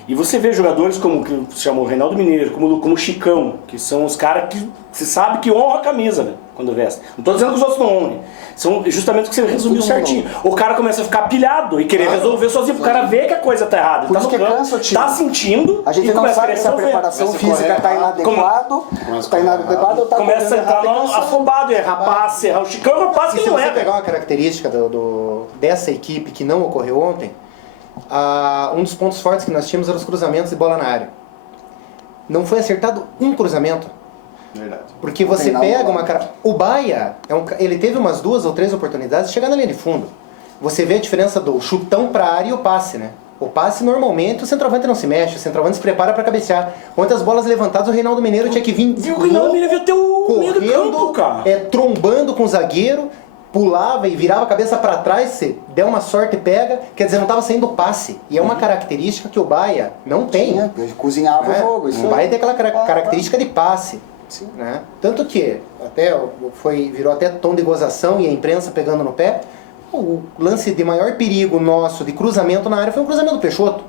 E você vê jogadores como que se chamou Reinaldo Mineiro, como o Chicão, que são os caras que se sabe que honram a camisa, né, quando veste. Não tô dizendo que os outros não honrem. São justamente o que você resumiu certinho. O cara começa a ficar pilhado e querer resolver sozinho, pro cara ver que a coisa tá errada. Por Tá isso no que campo, cansa o time. tá sentindo A gente e não começa a sabe querer se a resolver. preparação Começa a física está correr inadequado, está inadequado ou está Começa a entrar afobado, errar passe, errar o Chicão, errar passe E que se não você é. pegar uma característica dessa equipe que não ocorreu ontem, um dos pontos fortes que nós tínhamos eram os cruzamentos de bola na área. Não foi acertado um cruzamento. Verdade. Porque você Reinaldo pega Baia. o Baia, ele teve umas 2 ou 3 oportunidades de chegar na linha de fundo. Você vê a diferença do chutão pra área e o passe, né? O passe, normalmente, o centroavante não se mexe, o centroavante se prepara pra cabecear. Quantas bolas levantadas, o Reinaldo Mineiro tinha que vir E o Reinaldo Mineiro veio ter o meio do campo, cara. trombando com o zagueiro, pulava e virava a cabeça pra trás, se der uma sorte pega, quer dizer, não estava saindo o passe. E é uma característica que o Baia não tem. Sim, ele cozinhava o jogo. Isso O Baia aí. tem aquela característica de passe. Sim. Né? Tanto que virou até tom de gozação e a imprensa pegando no pé. O lance de maior perigo nosso de cruzamento na área foi um cruzamento do Peixoto.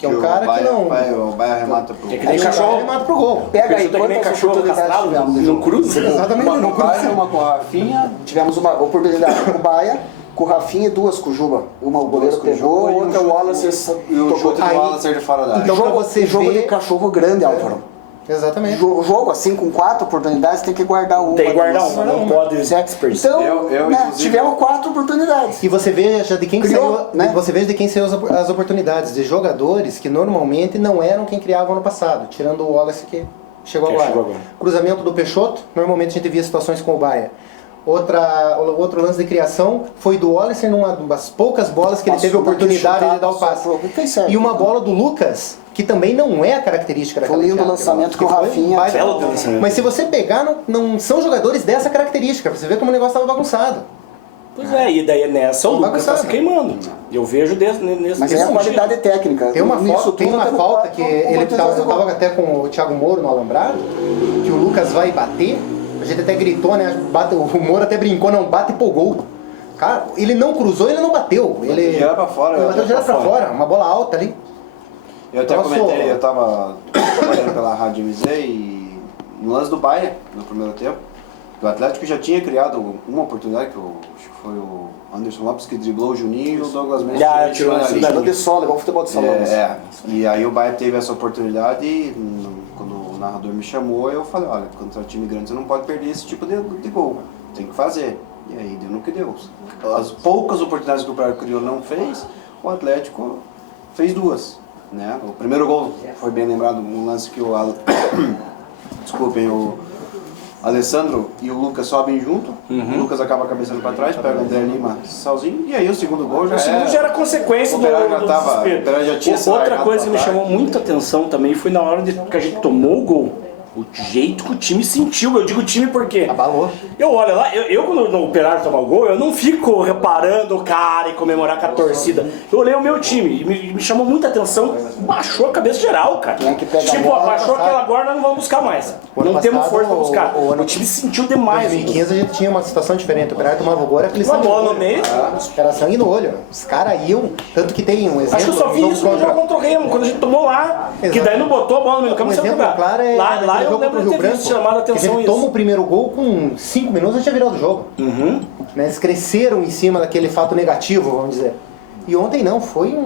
Que é um cara que não. O Baia remata pro É que gol. nem cachorro. Ele mata pro gol. Pega aí, Peixoto é que nem quantas cachorro oportunidades castrado, tivemos no não jogo? cruza. Exatamente, Uma não com o Baia, cruza. uma com o Rafinha. Tivemos uma oportunidade com o Baia, com o Rafinha e 2 com o Juba. Uma o goleiro com o pegou, Juba e outra um o Wallace E o tocou. chute do Aí- Wallace de fora da área. Então, pra você jogo ver- de cachorro grande, Álvaro. Exatamente. Jogo assim, com 4 oportunidades, tem que guardar uma. Tem que guardar duas. uma, não pode desperdiçar. Então, Eu, né, inclusive- tivemos 4 oportunidades. E você veja de quem Criou, saiu, né? você veja de quem saiu as oportunidades de jogadores que normalmente não eram quem criavam no passado, tirando o Wallace que chegou Que agora. chegou agora. Cruzamento do Peixoto, normalmente a gente via situações com o Baia. Outro lance de criação foi do Wallace numa das poucas bolas que ele teve a Passou daqui, oportunidade de dar o chutado, passe. passou, fez certo. E uma bola do Lucas, que também não é a característica Foi daquela lindo o jogada. lançamento que o foi um Rafinha- baita- Belo lançamento. Mas se você pegar, não são jogadores dessa característica, pra você ver como o negócio estava bagunçado. Pois é, e daí nessa o Não Lucas tá bagunçado. se queimando. Eu vejo nesse Mas é a sentido. qualidade técnica. Tem uma Nisso falta, tem tudo uma temos falta quatro que eu oportunidades de gol. tava até com o Thiago Moro no Alambrado, que o Lucas vai bater, a gente até gritou, né? O Moro até brincou, não bate pro gol. Cara, ele não cruzou, ele não bateu. Ele direto pra fora, Ele bateu direto pra fora, uma bola alta ali. Eu até Nossa. comentei, eu tava trabalhando pela Rádio MZ e no lance do Bahia, no primeiro tempo, o Atlético já tinha criado uma oportunidade, que acho que foi o Anderson Lopes que driblou o Juninho e o Douglas Mendes Já tirou na essa linha. Jogador de solo, igual o futebol de salão. E aí o Bahia teve essa oportunidade e quando o narrador me chamou, eu falei, olha, contra um time grande você não pode perder esse tipo de gol, tem que fazer. E aí deu no que deu. As poucas oportunidades que o Praia criou não fez, o Atlético fez duas. Né? O primeiro gol foi bem lembrado, um lance que o Alessandro e o Lucas sobem junto, o Lucas acaba cabeçando para trás, pega o André Lima sozinho, e aí o segundo gol O segundo já era consequência o do Operário já tava- desespero. o Operário já tinha se Outra largado coisa que pra me trás. chamou muita atenção também foi na hora que a gente tomou o gol. O jeito que o time sentiu, eu digo time porque Abalou. eu olho lá, eu quando no Operário tomar o gol, eu não fico reparando o cara e comemorar com a torcida. Eu olhei o meu time e me chamou muita atenção, baixou a cabeça geral, cara. Quem é que pega a Tipo, bola, abaixou passado? aquela agora, nós não vamos buscar mais. O ano Não temos passado, força pra buscar. o ano- O time sentiu Em demais. 2015 a gente tinha uma situação diferente, o Operário tomava o gol, era aquele Uma sangue bola no no olho. meio. Era sangue no olho. Os caras iam, tanto que tem um exemplo. Acho que eu só vi jogo isso no jogo contra o Remo, quando a gente tomou lá, que Exato. daí não botou a bola no meio do campo Um e saiu exemplo jogar. claro é Lá naquele eu jogo lembro pro de Rio ter visto, Branco, chamado a que a atenção gente isso. toma o primeiro gol com 5 minutos, já tinha virado o jogo. Né? Eles cresceram em cima daquele fato negativo, vamos dizer. E ontem não, foi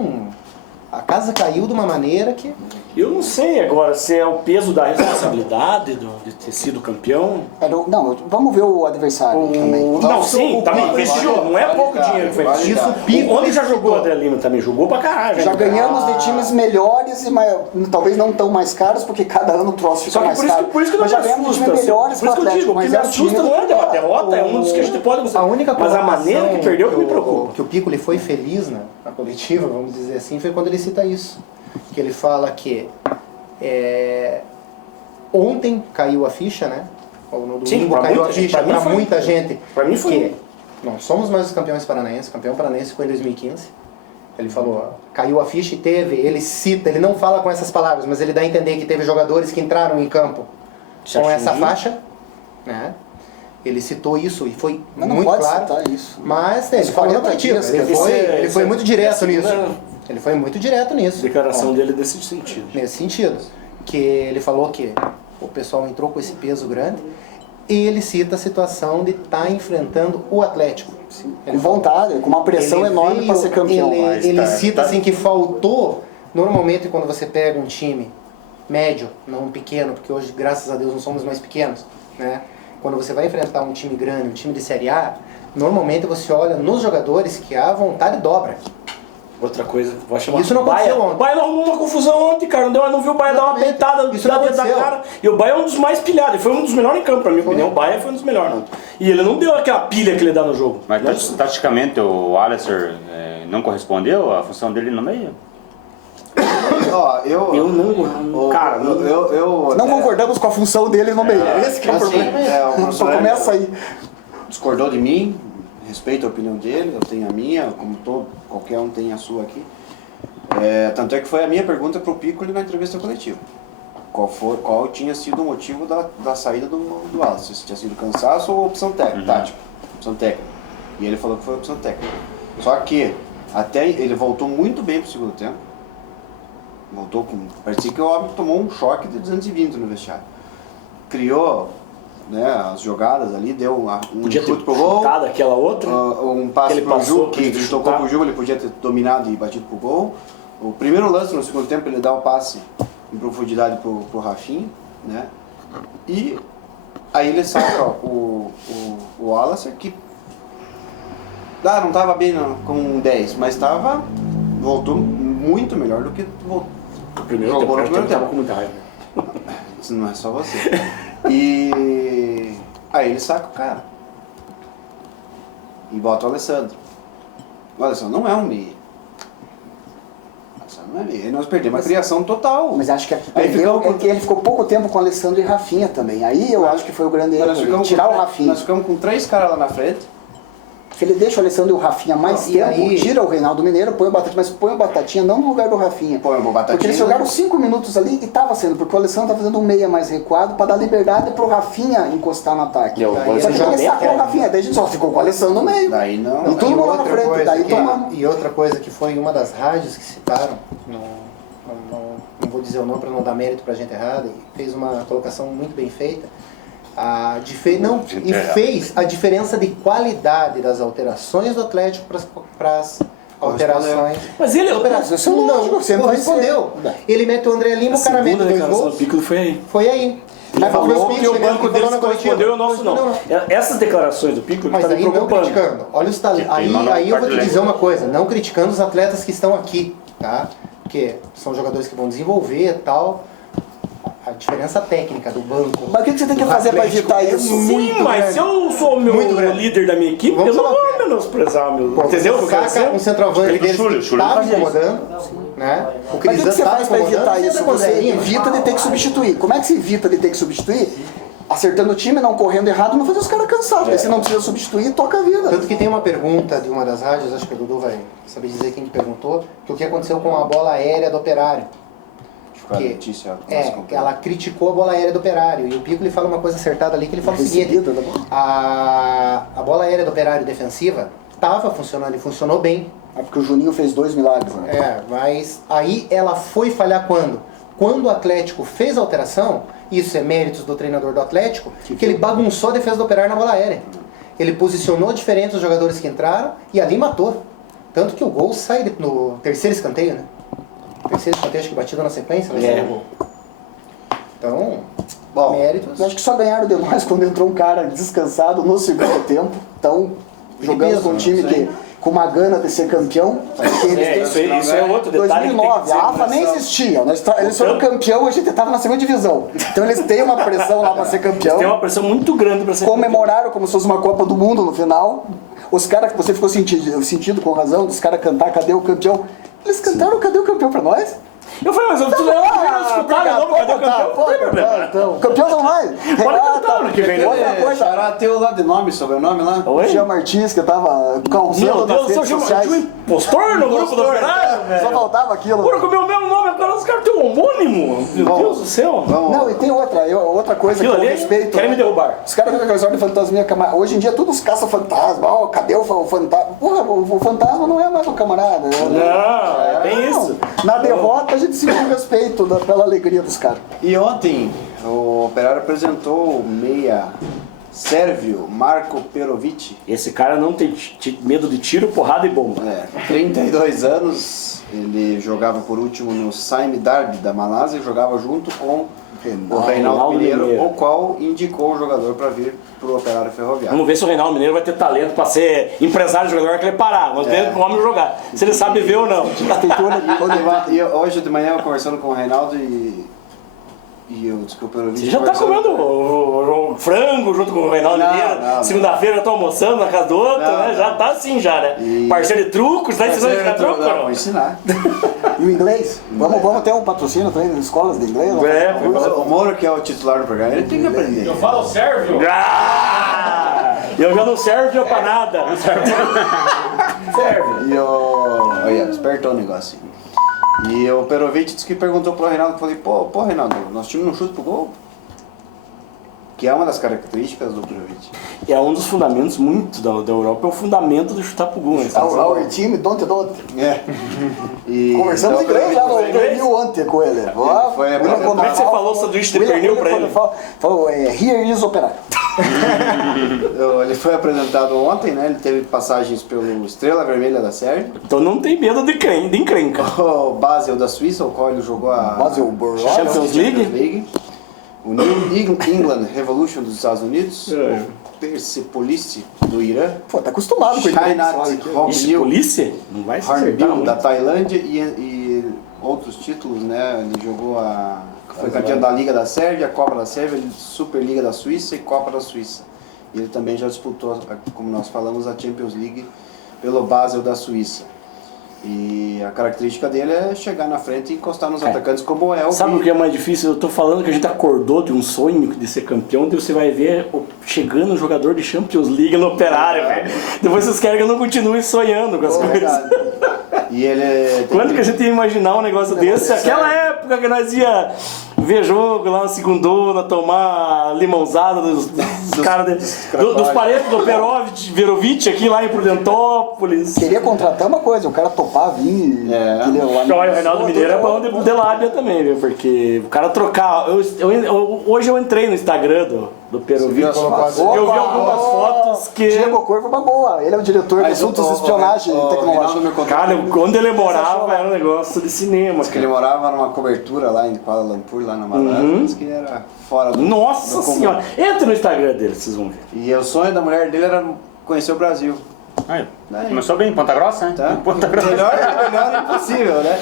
a casa caiu de uma maneira que... Eu não sei agora se é o peso da responsabilidade de ter sido campeão. Não, vamos ver o adversário também. Não, sim, o também Piccoli investiu, não é pouco dinheiro que foi vale investido. dar. Isso, Piccoli Ontem já jogou o citou. André Lima também, jogou pra caralho. Já né? ganhamos de times melhores, talvez não tão mais caros, porque cada ano o troço fica Só que mais por isso caro. que não Mas já me ganhamos de assusta. times melhores Por isso que eu digo, o que mas me é um time assusta não é a derrota, é um dos que a gente pode gostar. A única Mas a maneira que perdeu que me o- preocupa. que o Piccoli foi feliz na coletiva, vamos dizer assim, foi quando ele cita isso. Que ele fala que ontem caiu a ficha, né? Ou no Sim, domingo pra caiu a muita gente. ficha Pra mim para foi. muita gente. Pra mim foi. Que não somos mais os campeões paranaenses. Campeão paranaense foi em 2015. Ele falou, ó, caiu a ficha e ele cita, ele não fala com essas palavras, mas ele dá a entender que teve jogadores que entraram em campo Se com essa atingiu. faixa, né? Ele citou isso e foi Mas não muito pode claro. citar isso. Mas ele Os falou na 40 coletiva, dias, ele quer foi, dizer, ele foi isso muito é- direto é nisso. segunda- Ele foi muito direto nisso. A declaração dele nesse sentido. Nesse sentido. Que ele falou que o pessoal entrou com esse peso grande e ele cita a situação de estar enfrentando o Atlético. Com vontade, com uma pressão Ele enorme veio- para ser campeão. Ele cita assim que faltou, normalmente quando você pega um time médio, não um pequeno, porque hoje, graças a Deus, não somos mais pequenos, né? Quando você vai enfrentar um time grande, um time de Série A, normalmente você olha nos jogadores que a vontade dobra. Outra coisa, vou chamar. Isso não aconteceu ontem. O Bahia não arrumou uma confusão ontem, cara. Não viu o Bahia dar uma Exatamente. peitada Isso não dentro da aconteceu. cara. E o Bahia é um dos mais pilhados. Ele foi um dos melhores em campo, pra minha opinião. O Bahia foi um dos melhores ontem. E ele não deu aquela pilha que ele dá no jogo. Mas Não- taticamente o Alisson não correspondeu à função dele no meio? Ó, Eu não. Cara, eu Não concordamos com a função dele no meio. Esse que é o assim, problema. o professor Só começa aí. discordou de mim, respeito a opinião dele, eu tenho a minha, como qualquer um tem a sua aqui. Tanto é que foi a minha pergunta pro Piccoli na entrevista coletiva. Qual tinha sido o motivo da saída do Alisson? Se tinha sido cansaço ou opção tática? Opção técnica. E ele falou que foi opção técnica. Só que até ele voltou muito bem pro segundo tempo. Parecia que o homem tomou um choque de 220 no vestiário. Criou, né, as jogadas ali, deu um podia ter chute pro gol. chutado aquela outra. Um passe Que ele pro passou, Ju, podia que ter tocou chutado. pro Ju, ele podia ter dominado e batido pro gol. O primeiro lance no segundo tempo ele dá o passe em profundidade pro Rafinha, né? E aí ele saca o Alisson, que não estava bem com um 10, mas voltou muito melhor do que O primeiro jogou tempo, no eu primeiro tava tempo. com muita raiva. Isso não é só você. E aí ele saca o cara. E bota o Alessandro. O Alessandro não é um meia. O Alessandro não é meia. E nós perdemos a criação total. Mas acho que Aí ficamos com- que ele ficou pouco tempo com o Alessandro e Rafinha também. Aí eu acho que foi o grande erro. Nós ficamos Tirar com o Rafinha. Nós ficamos com 3 caras lá na frente. que ele deixa o Alessandro e o Rafinha mais E tempo, aí- tira o Reinaldo Mineiro, põe o Batatinha, mas põe o Batatinha não no lugar do Rafinha. Põe o Batatinha Porque eles no- jogaram 5 minutos ali e tava sendo, porque o Alessandro tá fazendo um meia mais recuado pra dar liberdade pro Rafinha encostar no ataque. Eu- Só Daí que ele joga ele sacou bem, o Rafinha, daí a gente só ficou com o Alessandro no meio. Daí não. E todo mundo lá na frente, coisa daí que- tomamos. E outra coisa que foi uma das rádios que citaram, não vou dizer o nome para não dar mérito pra gente errada, e fez uma colocação muito bem feita. Fez a diferença de qualidade das alterações do Atlético para as alterações. Mas ele... Mas isso é lógico, sempre vai ser. correspondeu. Ele mete o André Lima, A o cara mete segunda dois declaração do gols. Piccolo foi aí. Foi aí. Mas Foi Falou o que Piccolo o banco que falou deles na coletiva. correspondeu e o nosso não. Essas declarações do Piccolo que Mas tá me aí não preocupando. criticando. Olha os talentos. Que tem lá Aí no eu vou te quarto dizer uma coisa, não criticando os atletas que estão aqui, tá? Porque são jogadores que vão desenvolver e tal. A diferença técnica do banco. Mas o que você tem que do fazer pra Atlético evitar é isso? Sim, mas se eu sou o Muito meu grande. líder da minha equipe, Vamos eu não falar vou sério. menosprezar meu... Pô, Entendeu? o que eu quero Saca dizer? um centroavante Aquele deles Schulli, que Schulli estava fazia isso. incomodando, né? O Mas o que Crisan você estava faz pra incomodando, evitar sempre isso? com o Você Zerinho. evita de ter que substituir. Como é que se evita de ter que substituir? Acertando o time, não correndo errado, não fazer os caras cansados. Porque se não precisa substituir, toca a vida. Tanto que tem uma pergunta de uma das rádios, acho que o Dudu vai saber dizer quem que perguntou, que o que aconteceu com a bola aérea do Operário. Foi a Que- notícia. ela criticou a bola aérea do Operário. E o Piccolo fala uma coisa acertada ali, que ele fala o seguinte: Recebida da bola. a bola aérea do Operário defensiva estava funcionando e funcionou bem. É porque o Juninho fez 2 milagres, né? É, mas aí ela foi falhar quando? Quando o Atlético fez a alteração, isso é méritos do treinador do Atlético, que ele bagunçou a defesa do Operário na bola aérea. Ele posicionou diferente os jogadores que entraram e ali matou. Tanto que o gol sai no terceiro escanteio, né? Terceiro escanteio, acho que batido na sequência, vai ser o gol. Então, Bom, méritos. Eu acho que só ganharam de nós quando entrou um cara descansado no segundo tempo. Então, jogamos peso, com um né? time que, com uma gana de ser campeão. Porque eles têm- Isso é outro detalhe. que tem que 2009, ser a AFA nem conversado. existia. Eles foram campeão, a gente estava na segunda divisão. Então eles têm uma pressão lá para ser campeão. Tem uma pressão muito grande pra ser Comemoraram como se fosse uma Copa do Mundo no final. Os caras que você ficou sentido com razão, dos caras cantar cadê o campeão? Eles cantaram cadê o campeão pra nós? Eu falei, mas eu preciso escutar o nome, cadê o campeão? Não tem problema. Então, campeão não vai. Pode cantar ano que vem, né? Outra coisa, Xará teu lá de nome, sobrenome lá? o Oi? Jean Martins, que tava causando Meu nas Deus, redes eu sociais. tinha um impostor no grupo do Operário, velho. Só faltava aquilo. Pô, com o meu mesmo nome, agora os caras têm um homônimo. Meu Bom, Deus do céu. Vamos. Não, e tem outra coisa Aquilo que eu ali, respeito. querem me derrubar. Os caras ficam com aquela história de fantasminha camarada. Hoje em dia todos caçam fantasma. Ó, cadê o fantasma? Porra, o fantasma não é mais um camarada. Né? Não, é bem isso. Na derrota a gente sentiu respeito pela alegria dos caras. E ontem o Operário apresentou o meia sérvio Marko Perovic. Esse cara não tem medo de tiro, porrada e bomba. 32 anos, ele jogava por último no Sime Darby da Malásia e jogava junto com o Reinaldo Reinaldo Mineiro, Mineiro. o qual indicou o jogador para vir para o Operário Ferroviário. Vamos ver se o Reinaldo Mineiro vai ter talento pra ser empresário de jogador que ele parar. Vamos ver o homem jogar. Se ele sabe ver ou não. E hoje de manhã eu conversando com o Reinaldo e eu disse que o Perovic... Você já tá conversando- comendo o frango junto com o Reinaldo Não, Mineiro. não. Segunda-feira já tá almoçando na casa do outro, Não, né? não. Já tá assim já, né? E- Parceiro de trucos, tá ensinando a jogar truco ou Não, não? vou ensinar. E o inglês? Vamos ter um patrocínio também nas escolas de inglês? É, O Moro, que é o titular do programa, ele tem que aprender. Eu falo sérvio. Ah! Eu já não serve pra nada. E o... Olha, despertou o negócio. E o Perovic disse que perguntou pro Reinaldo, eu falei, pô Reinaldo, nosso time não chuta pro gol? Que é uma das características do Perovic. É um dos fundamentos muito da Europa, é o fundamento de chutar pro gol. Né? Our team, don't. É. E, Conversamos então, inglês já no inglês? pernil ontem com ele. Ó, foi William, apresentado. quando Como é que você fala- falou sanduíche de William, pernil pra quando ele? Falou, here is Operário. Ele foi apresentado ontem, né? Ele teve passagens pelo Estrela Vermelha da Sérvia, Então não tem medo de encrenca. o Basel da Suíça, o qual ele jogou a Basel Borussia. Champions League. O New England Revolution dos Estados Unidos, É. o Persepolis do Irã, Pô, tá acostumado com ele. Chainat Ixi, Hornbill polícia? Não vai se acertar Hornbill da muito. Tailândia e outros títulos, né? Ele jogou foi campeão da Liga da Sérvia, a Copa da Sérvia, Superliga da Suíça e Copa da Suíça. E ele também já disputou, como nós falamos, a Champions League pelo Basel da Suíça. E a característica dele é chegar na frente e encostar nos atacantes como é o Sabe o que é mais difícil? Eu tô falando que a gente acordou de um sonho de ser campeão, daí você vai ver chegando um jogador de Champions League no Operário, velho. Depois vocês querem que eu não continue sonhando com as coisas. E ele Quando que a gente ia imaginar um negócio desse? Aquela época que nós ia ver jogo lá na Segundona, tomar limãozada dos caras dos parentes do Verovic aqui lá em Prudentópolis. Queria contratar uma coisa, o cara topar vir. O Reinaldo Mineiro é bom de lábia também, viu? Porque o cara trocar. Hoje eu entrei no Instagram do Perovic. Eu vi algumas fotos que. Diego Corvo é uma boa, ele é o diretor de assuntos de espionagem tecnológica. Cara, onde ele morava era um negócio de cinema. que ele morava numa cobertura lá em Kuala Lumpur, lá na Malásia, diz que era fora do Nossa do comum. senhora! Entra no Instagram dele, vocês vão ver. E o sonho da mulher dele era conhecer o Brasil. Aí, começou bem, Ponta Grossa, né? Tá? Ponta Grossa. Melhor impossível, né?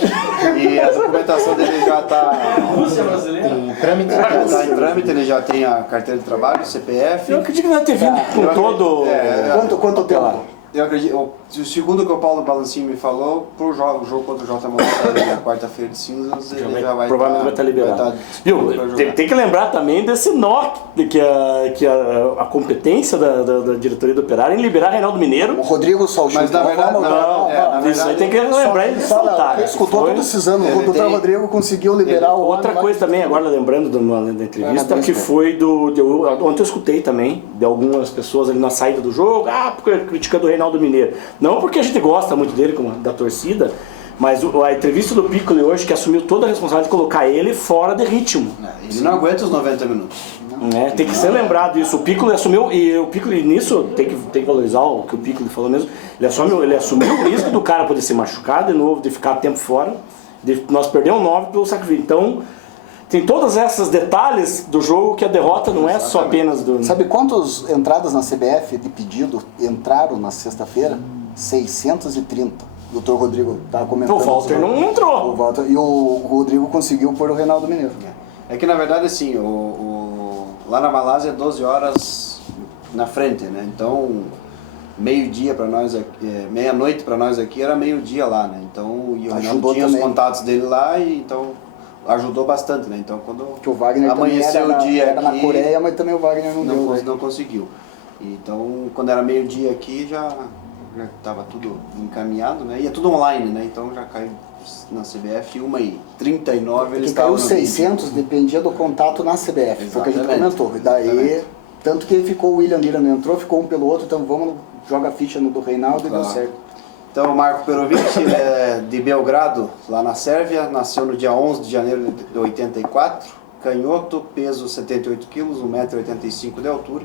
E a documentação dele já está Rússia brasileira? Em trâmite. em trâmite, ele já tem a carteira de trabalho, CPF. Eu acredito que vai ter vindo com todo. Quanto tempo? Eu acredito, o segundo que o Paulo Balancini me falou, pro jogo contra o J. na quarta-feira de cinzas, ele já vai Provavelmente vai estar liberado. Viu? Tem que lembrar também desse nó que a competência da diretoria do Operário em liberar Reinaldo Mineiro. O Rodrigo Salchuk. Mas na verdade, Isso aí tem que lembrar e ressaltar. Escutou todos esses anos, o doutor Rodrigo conseguiu liberar o Outra homem coisa também, agora lembrando da entrevista, que foi ontem eu escutei também de algumas pessoas ali na saída do jogo, porque criticando o Reinaldo Mineiro. Não porque a gente gosta muito dele, como da torcida, mas a entrevista do Piccoli hoje, que assumiu toda a responsabilidade de colocar ele fora de ritmo. Ele não aguenta os 90 minutos. Tem que ser lembrado isso. O Piccoli assumiu, e o Piccoli nisso tem que valorizar o que o Piccoli falou mesmo. Ele assumiu o risco do cara poder se machucar de novo, de ficar tempo fora. Nós perdemos 9 pelo sacrifício. Então, tem todos esses detalhes do jogo que a derrota não é só apenas do. Sabe quantas entradas na CBF de pedido entraram na sexta-feira? 630. O doutor Rodrigo estava comentando. O Walter não entrou. O Walter, e o Rodrigo conseguiu pôr o Reinaldo Mineiro. É que na verdade assim, lá na Malásia é 12 horas na frente, né? Então, meio-dia para nós aqui, meia-noite para nós aqui era meio-dia lá, né? Então, e o Reinaldo tinha os contatos dele lá e então ajudou bastante, né? Então, quando Que o Wagner amanheceu o dia era aqui, na Coreia, mas também o Wagner não conseguiu. Então, quando era meio-dia aqui já estava tudo encaminhado, né? E é tudo online, né? Então já caiu na CBF 1h39 eles Que estavam caiu no 600, dependia do contato na CBF, foi o que a gente Exatamente. comentou. E daí, Exatamente. tanto que ficou o William Lira não entrou, ficou um pelo outro, então vamos, joga a ficha no do Reinaldo e deu Claro. certo. Então o Marco Perovic, ele é de Belgrado, lá na Sérvia, nasceu no dia 11 de janeiro de 84, canhoto, peso 78 kg, 1,85 m de altura.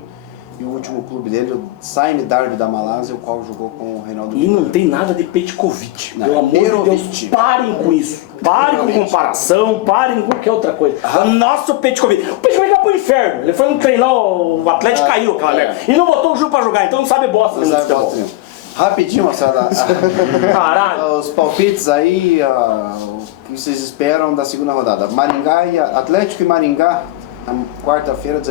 E o último clube dele, o Saime Darby da Malásia, o qual jogou com o Reinaldo E Mineiro. não tem nada de Petkovic. Não, Pelo amor de Perovic. Deus, parem com isso. Parem com comparação, parem com qualquer outra coisa. Nossa, o Petkovic. O Petkovic vai pro inferno. Ele foi treinar, o Atlético caiu aquela merda. E não botou o Ju pra jogar, então não sabe bosta Não no sabe futebol. bosta nenhuma. Rapidinho, moçada. Caralho. Os palpites aí, o que vocês esperam da segunda rodada. Maringá e Atlético e Maringá, na quarta-feira,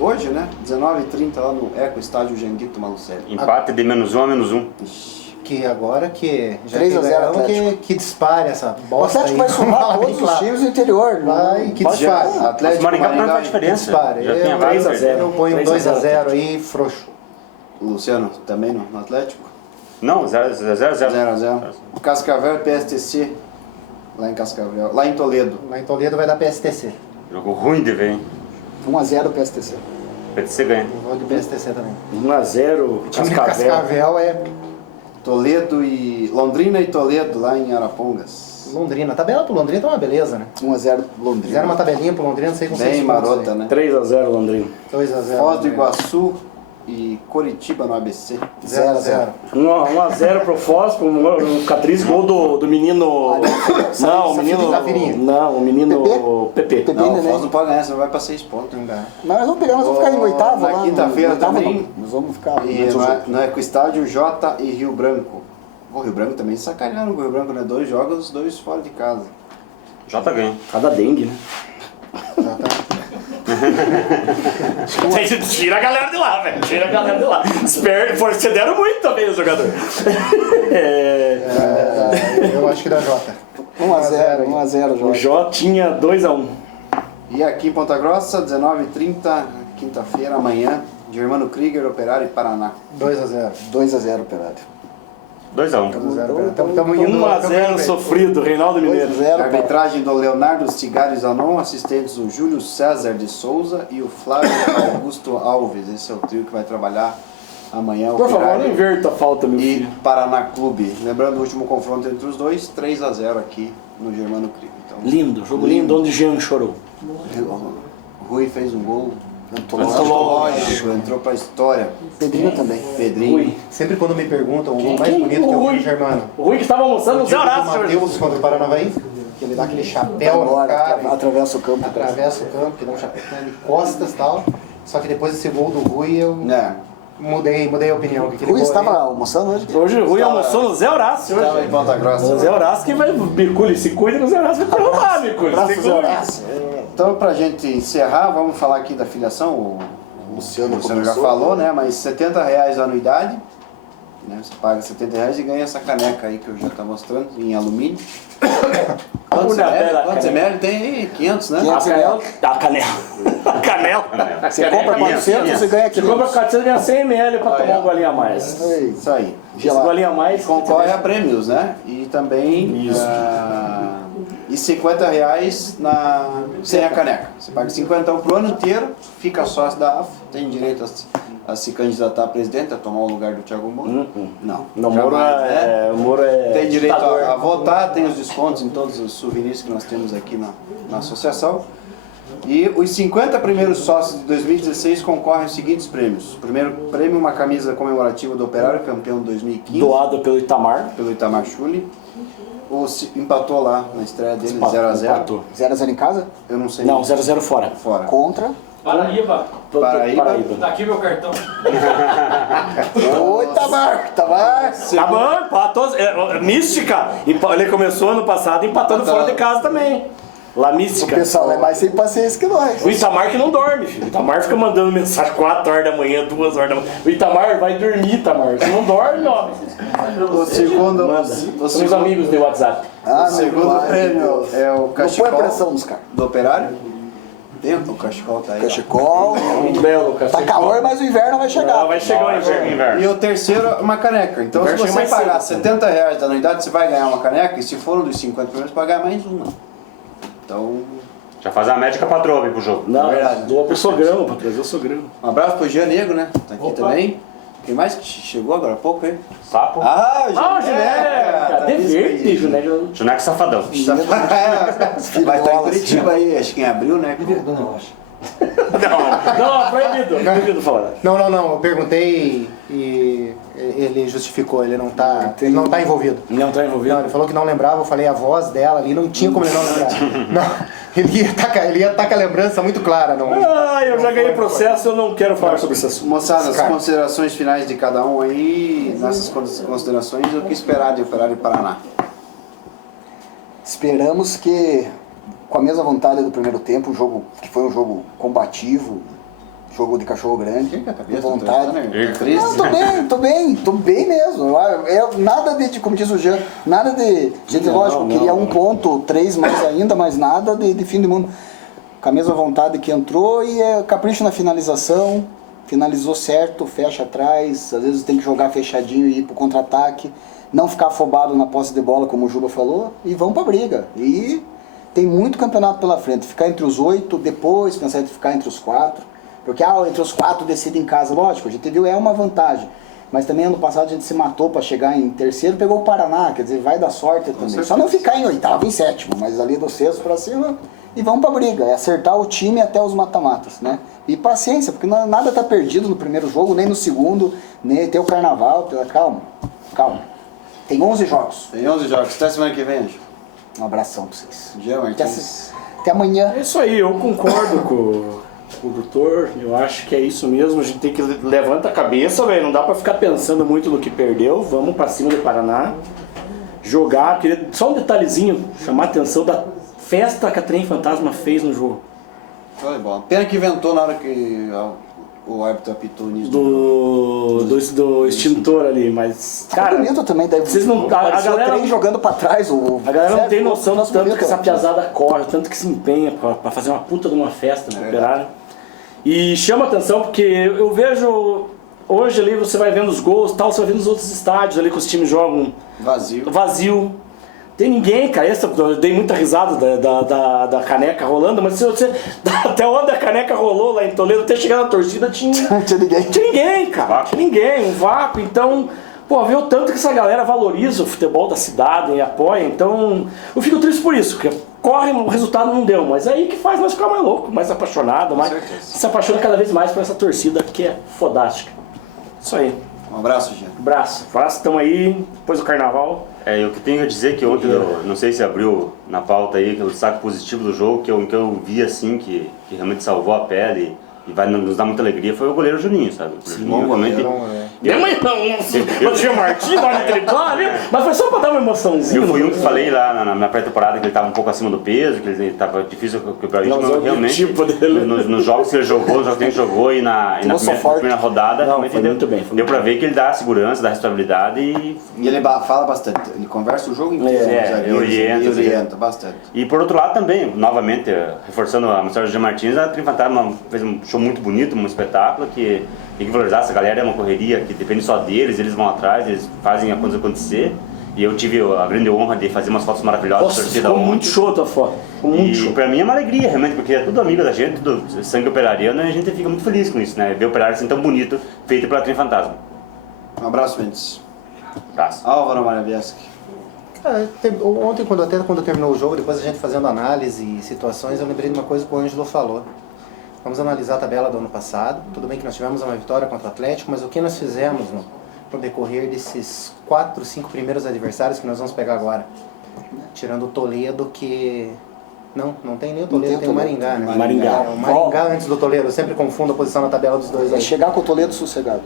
hoje, né? 19h30 lá no Eco Estádio Janguito Malucelli. Empate de -1 a -1. Que agora que já 3 a 0 ganhamos, Atlético. que dispare essa O bosta Atlético aí. vai somar Fala bem todos os claro. times do interior. Vai, que Pode dispare. ser. Atlético, Maringá não Maringá faz diferença. Dispare. Já tem a 3 a 0. Eu ponho 3 a 0. 2 a 0 aí, frouxo. Luciano, também no Atlético? Não, 0 a 0. 0x0. Cascavel e PSTC, lá em Cascavel. Lá em Toledo. Lá em Toledo vai dar PSTC. Jogo ruim de ver, hein? 1 a 0 PSTC. PTC ganha. Eu vou de PSTC também. 1x0, O time de Cascavel. Cascavel é Toledo e... Londrina e Toledo, lá em Arapongas. Londrina. A tabela pro Londrina tá uma beleza, né? 1 a 0 Fizeram Londrina. uma tabelinha pro Londrina, não sei com 6 Bem pontos. marota, né? 3x0, Londrina. 2 a 0. Foz do Iguaçu e Coritiba no ABC. 0 a 0. 1x0 pro Foz, pro Catriz, gol do menino. Não, o menino. Zafirinha. Não, o menino PP. PP, Não, o né? Foz não pode ganhar, senão vai pra 6 pontos. Não dá. Mas nós vamos pegar, nós vamos ficar em oitavo Na lá. no- quinta-feira no oitavo também. não. Nós vamos ficar. E no Eco Estádio, Jota e Rio Branco. O Rio Branco também sacanearam o Rio Branco, né? 2 jogos, 2 fora de casa. Jota ganha. Cada dengue, né? Já tá. Tira a galera de lá, velho. Tira a galera de lá. Excederam muito também o jogador. Eu acho que dá Jota. 1x0, O Jorge. Jó tinha 2x1. E aqui em Ponta Grossa, 19h30, quinta-feira, amanhã, Germano Krieger, Operário e Paraná. 2x0. 2x0, Operário. 2x1. Tamo indo 1x0 bem. sofrido, Reinaldo Mineiro. 2x0, Arbitragem do Leonardo Cigares Zanon, assistentes o Júlio César de Souza e o Flávio Augusto Alves. Esse é o trio que vai trabalhar amanhã. Por favor, não Operário inverta a falta, meu e filho. Paraná Clube. Lembrando o último confronto entre os dois, 3x0 aqui no Germano Krieger. Então, Lindo, jogo lindo, onde Jean chorou. o Rui fez um gol Antológico. entrou pra história. Pedrinho também. Pedrinho. Rui. Sempre quando me perguntam, o gol mais bonito que eu vi no Germano. O Rui que estava almoçando no O Zé do Horácio. Matheus contra o Paranavaí, que ele dá aquele chapéu no cara, Atravessa o campo. atravessa o campo, que dá um chapéu de costas e tal. Só que depois desse gol do Rui, eu É. mudei a opinião. que aquele Rui gol estava aí- almoçando hoje? Hoje o Rui almoçou no Zé Horácio. Estava em Hoje. Ponta O Grossa. Zé Horácio que vai. Bicule, se cuida que o Zé Horácio vai derrubar, Bicule. Abraço, Se Zé cuida. Horácio. Então, pra gente encerrar, vamos falar aqui da filiação. O Luciano já começou. falou, né? Mas R$70 a anuidade. Né? Você paga R$70 e ganha essa caneca aí que eu já estou mostrando, em alumínio. Quantos Olha, bela ml? Quantos caneca. ml? Tem aí 500, né? 500. A canela. A canela. A canela. Você compra 400, você ganha Você compra 500. 400 e ganha 100 ml pra tomar um golinho a mais. Isso aí. Esse golinho a mais. Concorre a prêmios, né? E também Isso. e R$50 sem a caneca. Você paga 50 pro ano inteiro, fica sócio da AF, tem direito a se candidatar a presidente, a tomar o lugar do Thiago Moro. Não. Não, Moro jamais, né? é. Moro é. Tem direito ditador. a votar, tem os descontos em todos os souvenirs que nós temos aqui na associação. E os 50 primeiros sócios de 2016 concorrem aos seguintes prêmios. Primeiro prêmio, uma camisa comemorativa do Operário, campeão de 2015, Doado pelo Itamar. pelo Itamar Schulli. Empatou lá na estreia dele, 0x0. Empatou. 0x0 em casa? Eu não sei. Não, 0x0 fora. Fora. Contra. Paraíba. Paraíba. Tá aqui meu cartão. Oi, Tamar. Tá bom, empatou. Mística. Ele começou ano passado empatando fora de casa também. Lá O Mística. pessoal é mais sem paciência que nós. O Itamar que não dorme, filho. O Itamar fica mandando mensagem 4 horas da manhã, 2 horas da manhã. O Itamar vai dormir, Itamar. Você não dorme, ó. O segundo, Manda. o São os segundo, amigos do WhatsApp. Ah, o segundo prêmio é o Não põe cachecol pressão nos caras. do Operário. Dentro, o cachecol tá aí. ó. Cachecol. Muito belo, Lucas. Tá calor, mas o inverno vai chegar. Vai chegar o inverno. E o terceiro, uma caneca. Então, se Inverno você mais pagar cedo. R$70 da anuidade, você vai ganhar uma caneca. E se for um dos 50 primeiros, você vai ganhar mais uma. Então, Já faz a médica pra Drove pro jogo. Não, Verdade. doa pro sogrão, pra trazer o sogrão. um abraço pro Jean Negro, né? Tá aqui também. Quem mais que chegou agora há pouco, hein? Sapo. Ah, o Ah, o Juneca! De verde, Juneca. Juneco Safadão. Vai estar em Curitiba aí, acho que em abril, né? Não, proibido. Proibido falar. Não, eu perguntei e ele justificou, ele não tá envolvido. Não tá envolvido. Não, ele falou que não lembrava, eu falei a voz dela ali, não tinha como ele não lembrar. Não, ele ia estar com a lembrança muito clara. Não, Ah, eu já ganhei processo, eu não quero falar sobre esse assunto. Moçada, as Cara. considerações finais de cada um aí, nessas considerações, o que esperar de Operário e Paraná? Esperamos que, com a mesma vontade do primeiro tempo, um jogo que foi um jogo combativo, jogo de cachorro grande, com vontade. Não, tô bem mesmo. Nada de, como diz o Jean, nada de. Gente, lógico, queria 1 ponto, 3 mais ainda, mas nada de fim do mundo. Com a mesma vontade que entrou e capricho na finalização, finalizou certo, fecha atrás, às vezes tem que jogar fechadinho e ir pro contra-ataque, não ficar afobado na posse de bola, como o Juba falou, e vão pra briga. E tem muito campeonato pela frente, ficar entre os 8, depois pensar em ficar entre os 4. Porque entre os 4 decide em casa, lógico, a gente viu, é uma vantagem. Mas também ano passado a gente se matou para chegar em terceiro, pegou o Paraná, quer dizer, vai dar sorte também. Só não ficar em 8º, em 7º, mas ali do 6º para cima e vamos pra briga. É acertar o time até os mata-matas, né? E paciência, porque nada tá perdido no primeiro jogo, nem no segundo, nem tem o carnaval, calma. Tem 11 jogos. Tem 11 jogos, até semana que vem, Anjo. Um abração pra vocês. Jean Martins. Até amanhã. É isso aí, eu concordo com o doutor, eu acho que é isso mesmo, a gente tem que levantar a cabeça, velho, não dá pra ficar pensando muito no que perdeu, vamos pra cima do Paraná, jogar, queria só um detalhezinho, chamar a atenção da festa que a Trem Fantasma fez no jogo. Show de bola. Pena que inventou na hora que o árbitro apitou nisso. Do extintor ali, mas. Cara, bonito também, deve vocês não. A parecia galera, trem jogando pra trás. a galera não tem noção do nosso tanto bonito, que essa né? piazada corre, o tanto que se empenha pra fazer uma puta de uma festa no Operário. E chama atenção porque eu vejo. Hoje ali você vai vendo os gols e tal, você vai vendo os outros estádios ali que os times jogam vazio. Tem ninguém, cara. Eu dei muita risada da caneca rolando, mas se você. Até onde a caneca rolou lá em Toledo, até chegar na torcida, tinha ninguém, cara. Tinha ninguém, um vácuo. Então, pô, vê o tanto que essa galera valoriza o futebol da cidade e apoia. Então, eu fico triste por isso, porque corre, o resultado não deu, mas é aí que faz nós ficar mais louco, mais apaixonado, mais se apaixona cada vez mais por essa torcida que é fodástica. Isso aí. Um abraço, Jean. Abraço. Estamos aí, depois do carnaval. Eu que tenho a dizer que ontem, não sei se abriu na pauta aí, que o destaque positivo do jogo, que eu vi assim, que realmente salvou a pele e vai nos dar muita alegria, foi o goleiro Juninho, sabe? O Juninho realmente... Mas tinha o Martins lá no triplar ali, mas foi só pra dar uma emoçãozinha. Eu fui um que falei lá na pré-temporada que ele estava um pouco acima do peso, que ele estava difícil quebrar o ritmo, mas realmente nos jogos que ele jogou, nos jogos que ele jogou e na primeira rodada, realmente muito bem. Deu pra ver que ele dá segurança, dá responsabilidade e ele fala bastante, ele conversa o jogo inteiro, orienta bastante. E por outro lado também, novamente, reforçando a mensagem do Jean Martins, a Trifantasma fez um show muito bonito, um espetáculo que tem que valorizar. Essa galera é uma correria que depende só deles, eles vão atrás, eles fazem a coisa acontecer. E eu tive a grande honra de fazer umas fotos maravilhosas. Nossa, ficou muito show a tua foto. E pra mim é uma alegria, realmente, porque é tudo amigo da gente, tudo sangue operariano, e a gente fica muito feliz com isso, né? Ver o operário assim tão bonito, feito pela Trem Fantasma. Um abraço, Mendes. Abraço. Álvaro Maravieschi. Ontem, quando terminou o jogo, depois a gente fazendo análise e situações, eu lembrei de uma coisa que o Ângelo falou. Vamos analisar a tabela do ano passado. Tudo bem que nós tivemos uma vitória contra o Atlético, mas o que nós fizemos no decorrer desses 4, 5 primeiros adversários que nós vamos pegar agora? Tirando o Toledo, que... Não tem nem o Toledo, tem o Maringá, né? Maringá. O Maringá antes do Toledo, eu sempre confundo a posição na tabela dos dois Vai aí. chegar com o Toledo sossegado.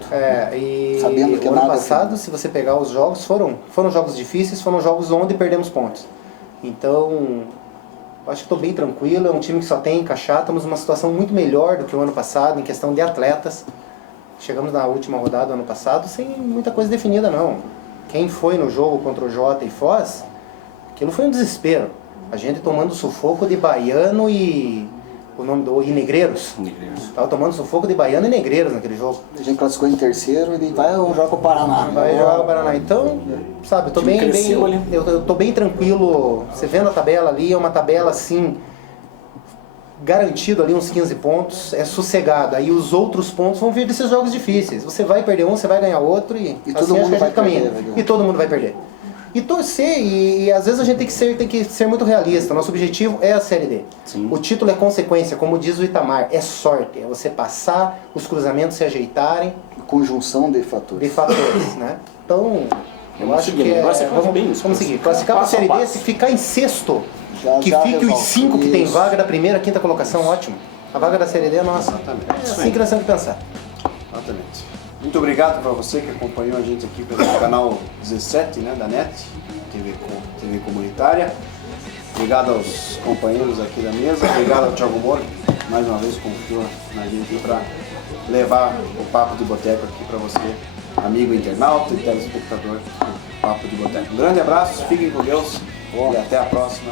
E sabendo que o ano nada passado, se você pegar os jogos, foram jogos difíceis, foram jogos onde perdemos pontos. Então, eu acho que estou bem tranquilo, é um time que só tem encaixar, estamos numa situação muito melhor do que o ano passado, em questão de atletas. Chegamos na última rodada do ano passado sem muita coisa definida, não. Quem foi no jogo contra o Jota e Foz, aquilo foi um desespero. A gente tomando sufoco de Baiano e... o nome do... e Negreiros. Tava tomando sufoco de Baiano e Negreiros naquele jogo. A gente classificou em terceiro, ele vai jogar com o Paraná. Vai jogar com o Paraná. Então, sabe, eu tô bem tranquilo. Você vendo a tabela ali, é uma tabela assim... garantido ali uns 15 pontos, é sossegado. Aí os outros pontos vão vir desses jogos difíceis. Você vai perder um, você vai ganhar outro e assim todo mundo vai caminhar. E todo mundo vai perder. E torcer, e às vezes a gente tem que ser muito realista. Nosso objetivo é a Série D. Sim. O título é consequência, como diz o Itamar, é sorte. É você passar, os cruzamentos se ajeitarem. Conjunção de fatores. Né? Então, eu acho que vamos seguir. Classificar para a Série D, se ficar em sexto, que fique os 5 que tem vaga da primeira, quinta colocação, ótimo. A vaga da Série D é nossa. Exatamente. É assim que nós temos que pensar. Exatamente. Muito obrigado para você que acompanhou a gente aqui pelo canal 17, né, da NET, TV comunitária. Obrigado aos companheiros aqui da mesa. Obrigado ao Thiago Moro, que mais uma vez confiou na gente para levar o Papo de Boteco aqui para você, amigo internauta e telespectador do Papo de Boteco. Um grande abraço, fiquem com Deus e até a próxima.